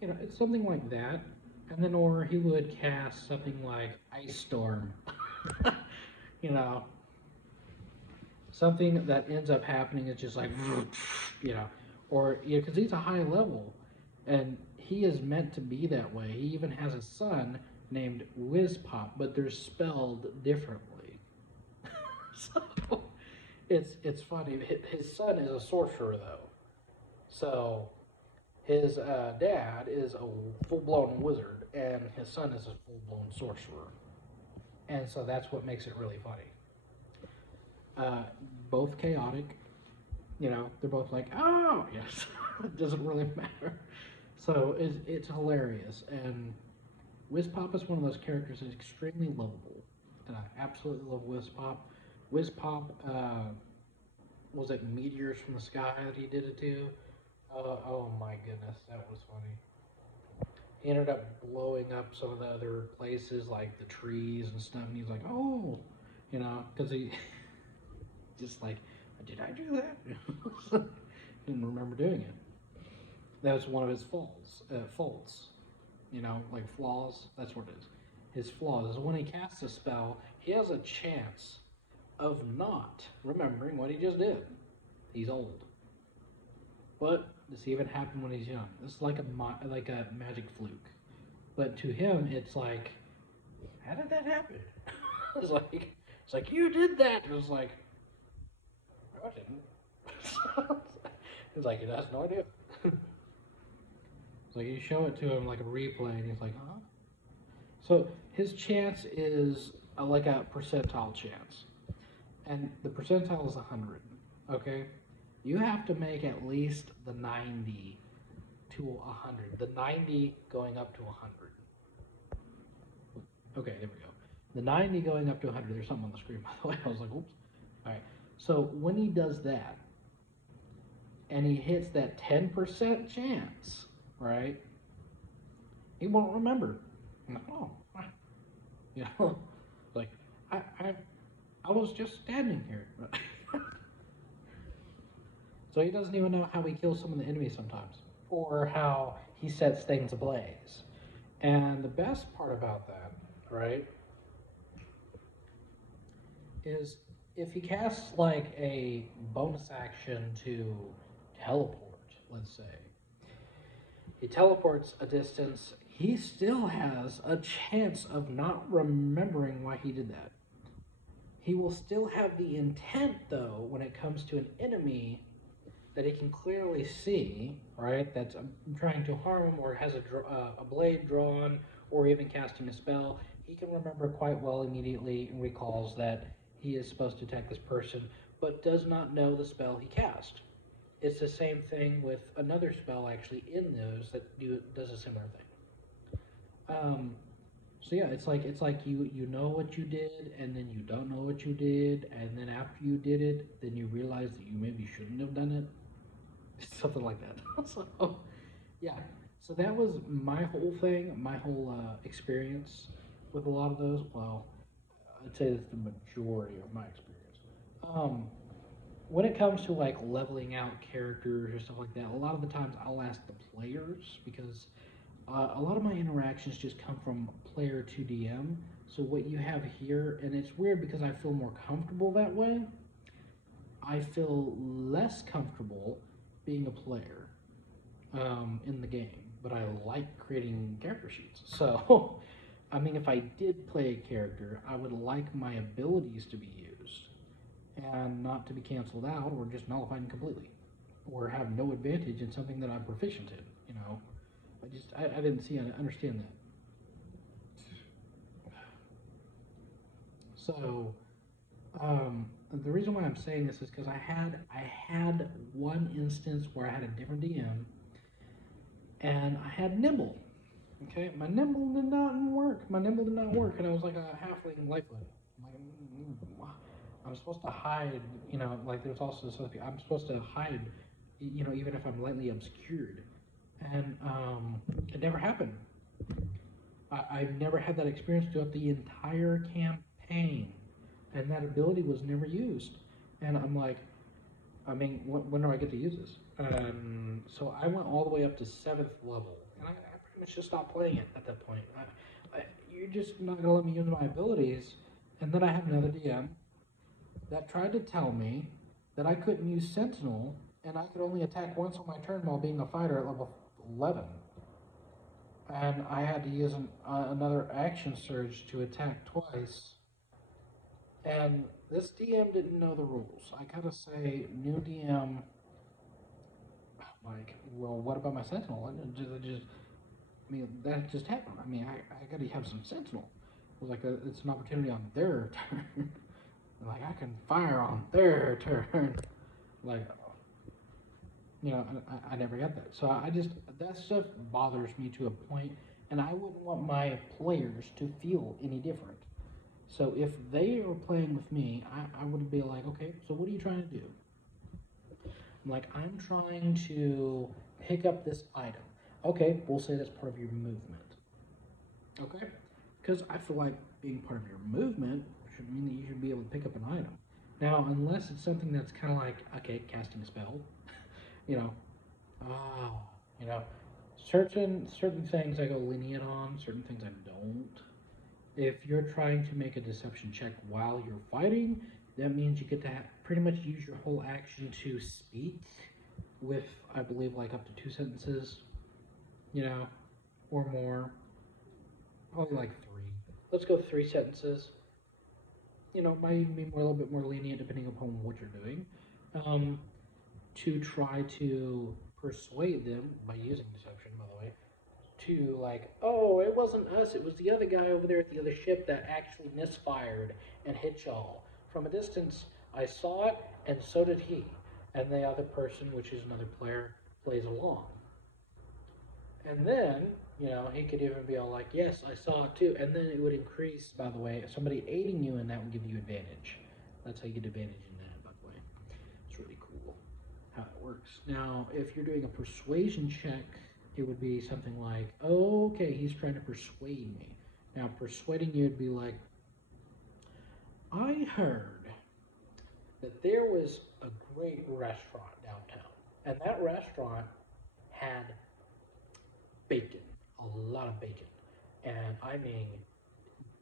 You know, it's something like that. And then, or he would cast something like Ice Storm. You know, something that ends up happening is just like, you know, or, you know, because he's a high level, and he is meant to be that way. He even has a son named Whizpop, but they're spelled differently. So, it's funny. His son is a sorcerer, though. So, his dad is a full-blown wizard, and his son is a full-blown sorcerer. And so that's what makes it really funny. Both chaotic, you know, they're both like, oh, yes, it doesn't really matter. So it's hilarious. And Whizpop is one of those characters that's extremely lovable. And I absolutely love Whizpop. Whizpop, was it Meteors from the Sky that he did it to? Oh my goodness, that was funny. He ended up blowing up some of the other places, like the trees and stuff, and he's like, oh, you know, because he just like, did I do that? Didn't remember doing it. That was one of his faults, you know, like flaws, that's what it is. His flaws is when he casts a spell, he has a chance of not remembering what he just did. He's old. But does he even happen when he's young? It's like a magic fluke. But to him, it's like, how did that happen? it's like you did that. It was like, no, I didn't. It's like he has no idea. It's like you show it to him like a replay, and he's like, huh? So his chance is like a percentile chance, and the percentile is 100. Okay. You have to make at least the 90 to 100. The 90 going up to 100. Okay, there we go. The 90 going up to 100. There's something on the screen, by the way. I was like, oops. All right. So when he does that, and he hits that 10% chance, right? He won't remember. I'm like, oh, you know, like I was just standing here. So he doesn't even know how he kills some of the enemies sometimes, or how he sets things ablaze. And the best part about that, right, is if he casts like a bonus action to teleport, let's say, he teleports a distance, he still has a chance of not remembering why he did that. He will still have the intent, though, when it comes to an enemy that he can clearly see, right, that's trying to harm him, or has a blade drawn, or even casting a spell. He can remember quite well immediately and recalls that he is supposed to attack this person, but does not know the spell he cast. It's the same thing with another spell actually in those that does a similar thing. So yeah, it's like you know what you did, and then you don't know what you did, and then after you did it, then you realize that you maybe shouldn't have done it. Something like that. So, yeah. So that was my whole thing, my whole experience with a lot of those. Well, I'd say that's the majority of my experience. when it comes to like leveling out characters or stuff like that, a lot of the times I'll ask the players because a lot of my interactions just come from player to DM. So what you have here, and it's weird because I feel more comfortable that way. I feel less comfortable being a player in the game, but I like creating character sheets. So, I mean, if I did play a character, I would like my abilities to be used and not to be canceled out or just nullified completely or have no advantage in something that I'm proficient in. I didn't see and understand that. So, the reason why I'm saying this is because I had one instance where I had a different DM and I had Nimble. Okay, my Nimble did not work. My Nimble did not work, and I was like a halfling lifelink. I'm supposed to hide. Like there's also this other. I'm supposed to hide. Even if I'm lightly obscured, and it never happened. I've never had that experience throughout the entire campaign, and that ability was never used. And I'm like, I mean, when do I get to use this? So I went all the way up to 7th level, and I pretty much just stopped playing it at that point. You're just not gonna let me use my abilities. And then I had another DM that tried to tell me that I couldn't use Sentinel, and I could only attack once on my turn while being a fighter at level 11. And I had to use another action surge to attack twice. And this DM didn't know the rules. I gotta say, new DM, like, well, what about my Sentinel? I mean, that just happened. I mean, I gotta have some Sentinel. It was like it's an opportunity on their turn. Like, I can fire on their turn. Like, I never got that. So that stuff bothers me to a point, and I wouldn't want my players to feel any different. So if they are playing with me, I would be like, okay, so what are you trying to do? I'm like, I'm trying to pick up this item. Okay, we'll say that's part of your movement. Okay? Because I feel like being part of your movement should mean that you should be able to pick up an item. Now, unless it's something that's kind of like, okay, casting a spell, you know, ah, you know, certain things I go lenient on, certain things I don't. If you're trying to make a deception check while you're fighting, that means you get to pretty much use your whole action to speak with, I believe, like up to 2 sentences, or more. Probably like 3. Let's go 3 sentences. Might even be a little bit more lenient depending upon what you're doing. To try to persuade them by using deception, by the way, to like, oh, it wasn't us, it was the other guy over there at the other ship that actually misfired and hit y'all. From a distance, I saw it, and so did he. And the other person, which is another player, plays along. And then, he could even be all like, yes, I saw it too. And then it would increase, by the way, somebody aiding you in that would give you advantage. That's how you get advantage in that, by the way. It's really cool how it works. Now, if you're doing a persuasion check, it would be something like, oh, okay, he's trying to persuade me. Now, persuading you would be like, I heard that there was a great restaurant downtown, and that restaurant had bacon, a lot of bacon, and I mean,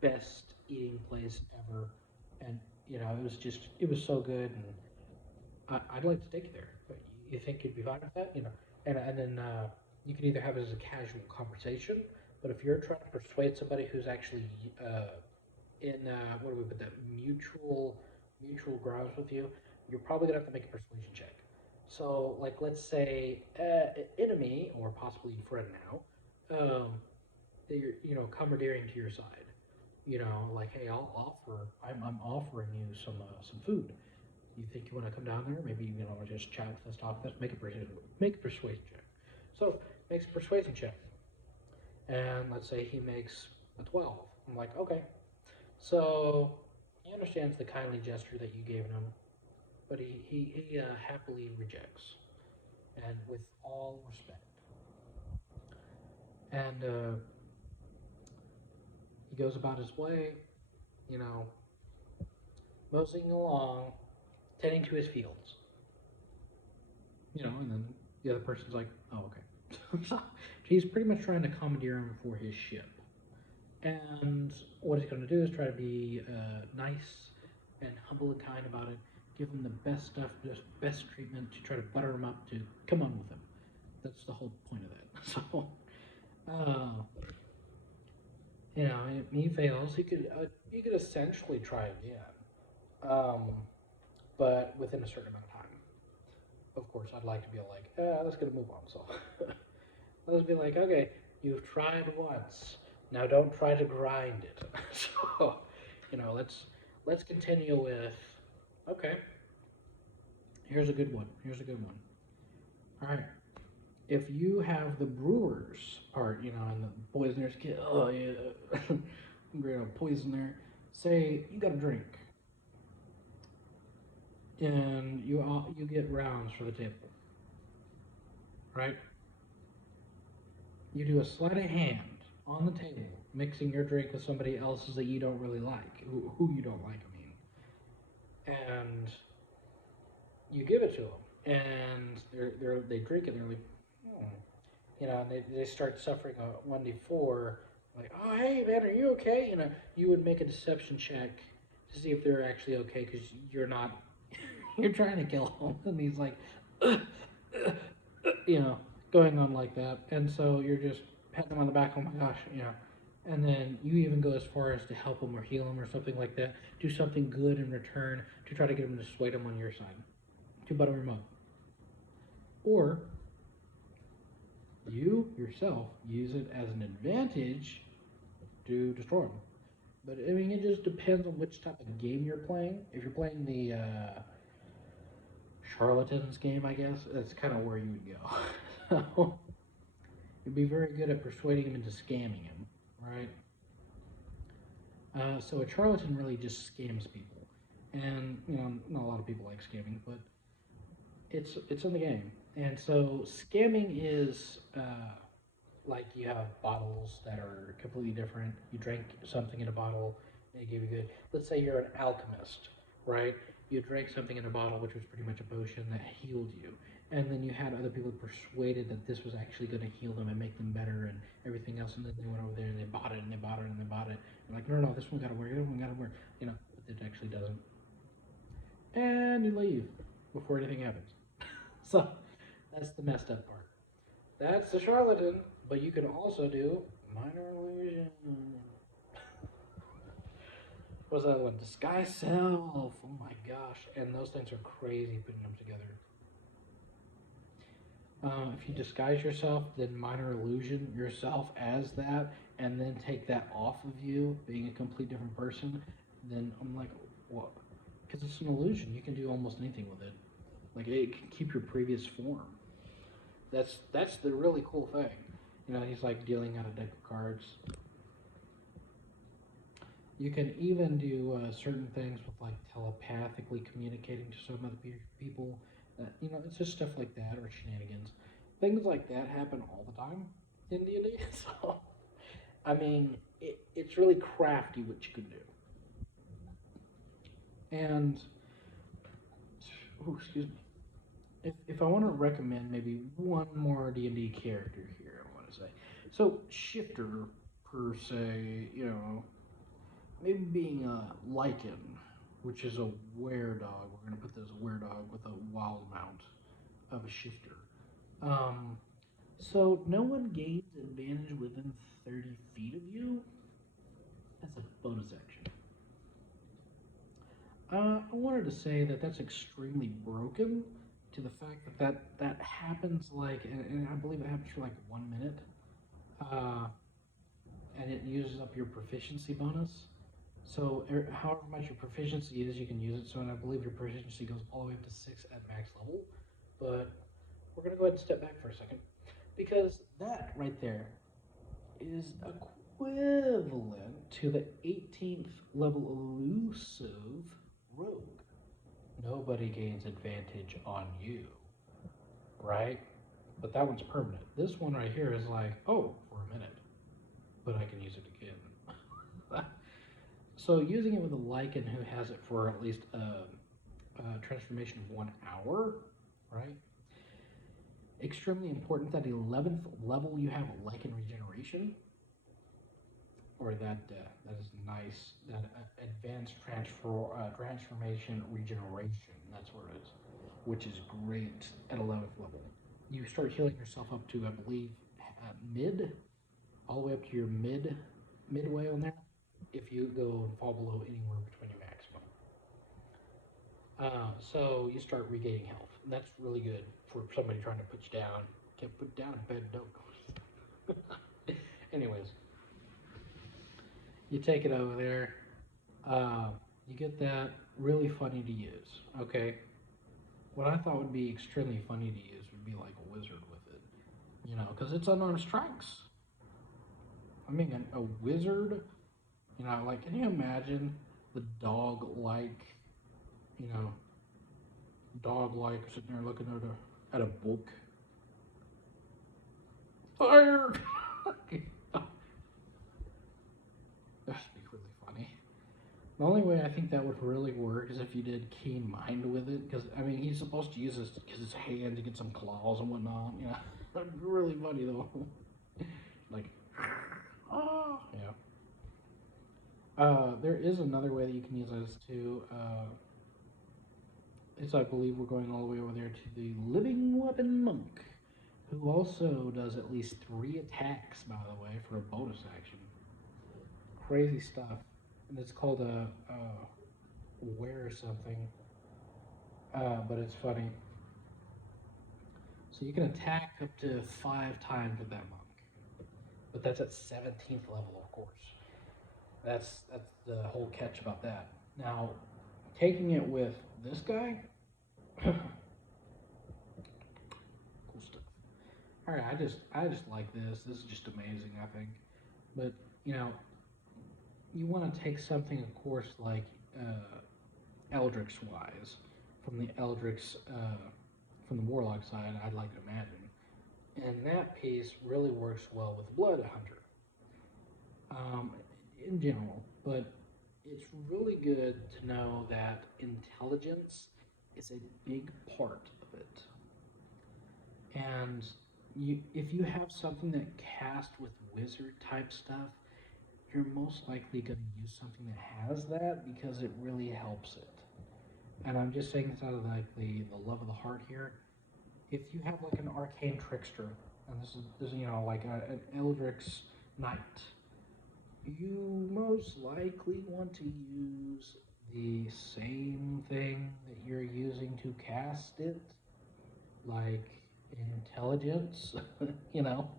best eating place ever, and it was so good, and I'd like to take you there. But you think you'd be fine with that? And then you can either have it as a casual conversation, but if you're trying to persuade somebody who's actually in what do we put that mutual grounds with you, you're probably gonna have to make a persuasion check. So, like, let's say enemy or possibly friend now, that you're commandeering to your side. Like, hey, I'm offering you some food. You think you want to come down there? Maybe just chat with us, talk with us, make a persuasion check. So makes a persuasion check, and let's say he makes a 12. I'm like, okay, so he understands the kindly gesture that you gave him, but he happily rejects, and with all respect. And he goes about his way, moseying along, tending to his fields. And then the other person's like, oh, okay. He's pretty much trying to commandeer him for his ship. And what he's going to do is try to be nice and humble and kind about it, give him the best stuff, just best treatment to try to butter him up to come on with him. That's the whole point of that. So, if he fails, he could essentially try again, but within a certain amount of time. Of course, I'd like to be like, let's get a move on. So, let's be like, okay, you've tried once. Now don't try to grind it. So, let's continue with, okay, here's a good one. All right. If you have the brewer's part, and the poisoner's kid, oh yeah, great old poisoner, say you got a drink, and you get rounds for the table, right? You do a sleight of hand on the table, mixing your drink with somebody else's that you don't really like, who you don't like, and you give it to them, and they drink it, and they're like, and they start suffering a 1d4, like, oh, hey, man, are you okay? You would make a deception check to see if they're actually okay, because you're not, you're trying to kill him, and he's like, going on like that, and so you're just patting him on the back, oh my gosh, and then you even go as far as to help him or heal him or something like that, do something good in return to try to get him to persuade him on your side, to butter him up. Or you yourself use it as an advantage to destroy him. But it just depends on which type of game you're playing. If you're playing the charlatans game, I guess that's kind of where you would go. So you'd be very good at persuading him into scamming him, right? So a charlatan really just scams people, and not a lot of people like scamming, but it's in the game. And so scamming is like you have bottles that are completely different. You drank something in a bottle, and it gave you good. Let's say you're an alchemist, right? You drank something in a bottle, which was pretty much a potion that healed you. And then you had other people persuaded that this was actually going to heal them and make them better and everything else. And then they went over there and they bought it and they bought it and they bought it. They're like, no, this one got to work, this one got to work. But it actually doesn't. And you leave before anything happens. So that's the messed up part. That's the charlatan, but you can also do minor illusion. What's that one? Disguise self. Oh my gosh. And those things are crazy putting them together. If you disguise yourself, then minor illusion yourself as that, and then take that off of you, being a complete different person, then I'm like, what? Because it's an illusion. You can do almost anything with it. Like, it can keep your previous form. That's the really cool thing. He's like dealing out a deck of cards. You can even do certain things with like telepathically communicating to some other people. It's just stuff like that, or shenanigans. Things like that happen all the time in D&D. So, it's really crafty what you can do. And, excuse me. If I want to recommend maybe one more D&D character here, I want to say. So, Shifter, per se, maybe being a Lycan, which is a were-dog. We're going to put this were-dog with a wild mount of a shifter. So no one gains advantage within 30 feet of you as a bonus action. I wanted to say that that's extremely broken to the fact that happens and I believe it happens for like 1 minute. And it uses up your proficiency bonus. So however much your proficiency is, you can use it. So, and I believe your proficiency goes all the way up to 6 at max level. But we're going to go ahead and step back for a second, because that right there is equivalent to the 18th level elusive rogue. Nobody gains advantage on you, right? But that one's permanent. This one right here is like, oh, for a minute, but I can use it again. So using it with a Lycan who has it for at least transformation of 1 hour, right? Extremely important that 11th level you have lichen regeneration, or that is nice. That advanced transformation regeneration. That's what it is, which is great at 11th level. You start healing yourself up to, I believe, mid, all the way up to your midway on there. If you go and fall below anywhere between your maximum. So you start regaining health. And that's really good for somebody trying to put you down. Can't put down a bed, don't. Anyways, you take it over there. You get that really funny to use. Okay. What I thought would be extremely funny to use would be like a wizard with it. You know, because it's unarmed strikes. I mean, a wizard. You know, like, can you imagine the dog-like, you know, dog-like sitting there looking at a book? Fire! That'd be really funny. The only way I think that would really work is if you did keen mind with it, because I mean he's supposed to use his hand to get some claws and whatnot. You know, that'd be really funny though. Like, oh yeah. There is another way that you can use this too. Is I believe we're going all the way over there to the living weapon monk, who also does at least 3 attacks, by the way, for a bonus action. Crazy stuff. And it's called a wear something, but it's funny. So you can attack up to 5 times with that monk, but that's at 17th level, of course. That's the whole catch about that. Now, taking it with this guy, cool stuff. All right, I just like this. This is just amazing, I think. But you know, you want to take something, of course, like Eldritch wise, from the Eldritch, from the Warlock side, I'd like to imagine. And that piece really works well with Blood Hunter, in general. But it's really good to know that intelligence is a big part of it. And if you have something that casts with wizard type stuff, you're most likely going to use something that has that because it really helps it. And I'm just saying this out of like the love of the heart here. If you have like an arcane trickster, and this is you know like an Eldritch knight, you most likely want to use the same thing that you're using to cast it, like intelligence. You know,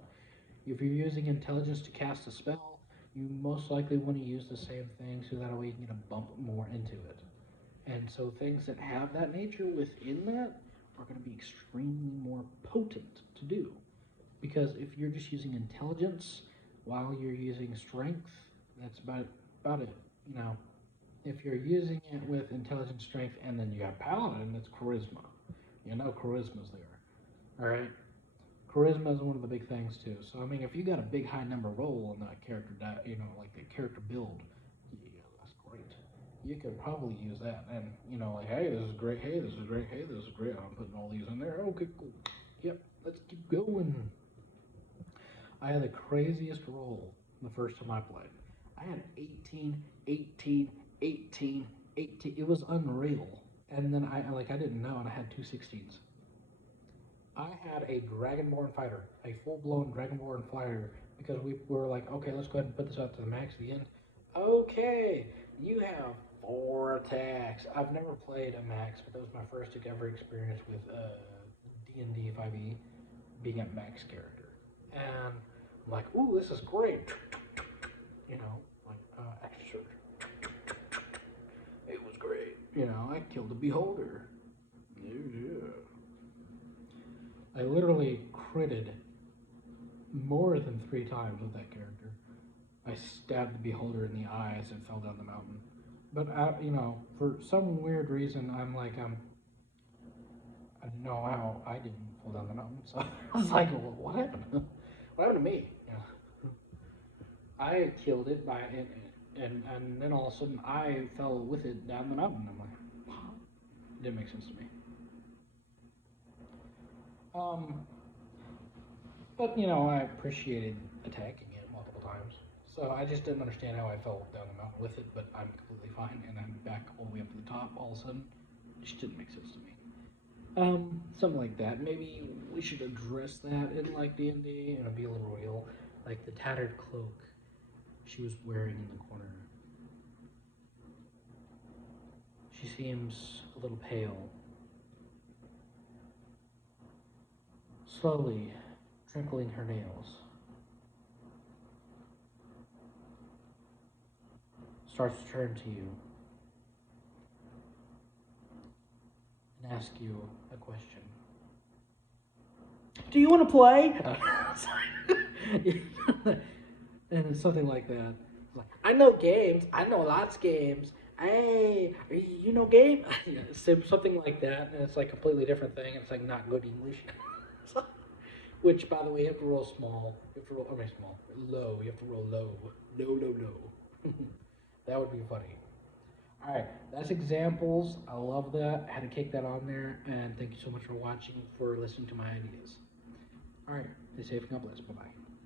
if you're using intelligence to cast a spell, you most likely want to use the same thing so that way you can get a bump more into it. And so things that have that nature within that are going to be extremely more potent to do. Because if you're just using intelligence while you're using strength, that's about it. You know, if you're using it with intelligence, strength, and then you have paladin, it's charisma. You know, charisma's there. All right. Charisma is one of the big things too. So I mean, if you got a big high number roll on that character, you know, like the character build, yeah, that's great. You could probably use that, and you know, like, hey, this is great. Hey, this is great. Hey, this is great. I'm putting all these in there. Okay, cool. Yep, let's keep going. I had the craziest roll the first time I played. I had 18, 18, 18, 18. It was unreal. And then I didn't know, and I had 2 16s. I had a Dragonborn fighter, a full-blown Dragonborn fighter, because we were like, okay, let's go ahead and put this out to the max at the end. Okay, you have 4 attacks. I've never played a max, but that was my first ever experience with D&D 5e being a max character. And I'm like, ooh, this is great. You know, like, extra surge. It was great. You know, I killed a beholder. Yeah. I literally critted more than 3 times with that character. I stabbed the beholder in the eyes and fell down the mountain. But you know, for some weird reason, I didn't know how I didn't fall down the mountain. So I was like, well, what happened? What happened to me? Yeah. I killed it by and then all of a sudden I fell with it down the mountain. I'm like, what? Didn't make sense to me. Um, but I appreciated attacking it multiple times. So I just didn't understand how I fell down the mountain with it, but I'm completely fine, and I'm back all the way up to the top all of a sudden. It just didn't make sense to me. Something like that. Maybe we should address that in like D&D and be a little real. Like the tattered cloak she was wearing in the corner. She seems a little pale. Slowly twinkling her nails. Starts to turn to you and ask you a question. Do you want to play? And it's something like that. Like, I know games. I know lots of games. Hey, you know game? Yeah, something like that. And it's like a completely different thing. It's like not good English. Which, by the way, you have to roll small. You have to roll, I mean, small. Low. You have to roll low. Low, low, low. That would be funny. All right, that's examples. I love that. I had to kick that on there. And thank you so much for watching, for listening to my ideas. All right, stay safe and God bless. Bye bye.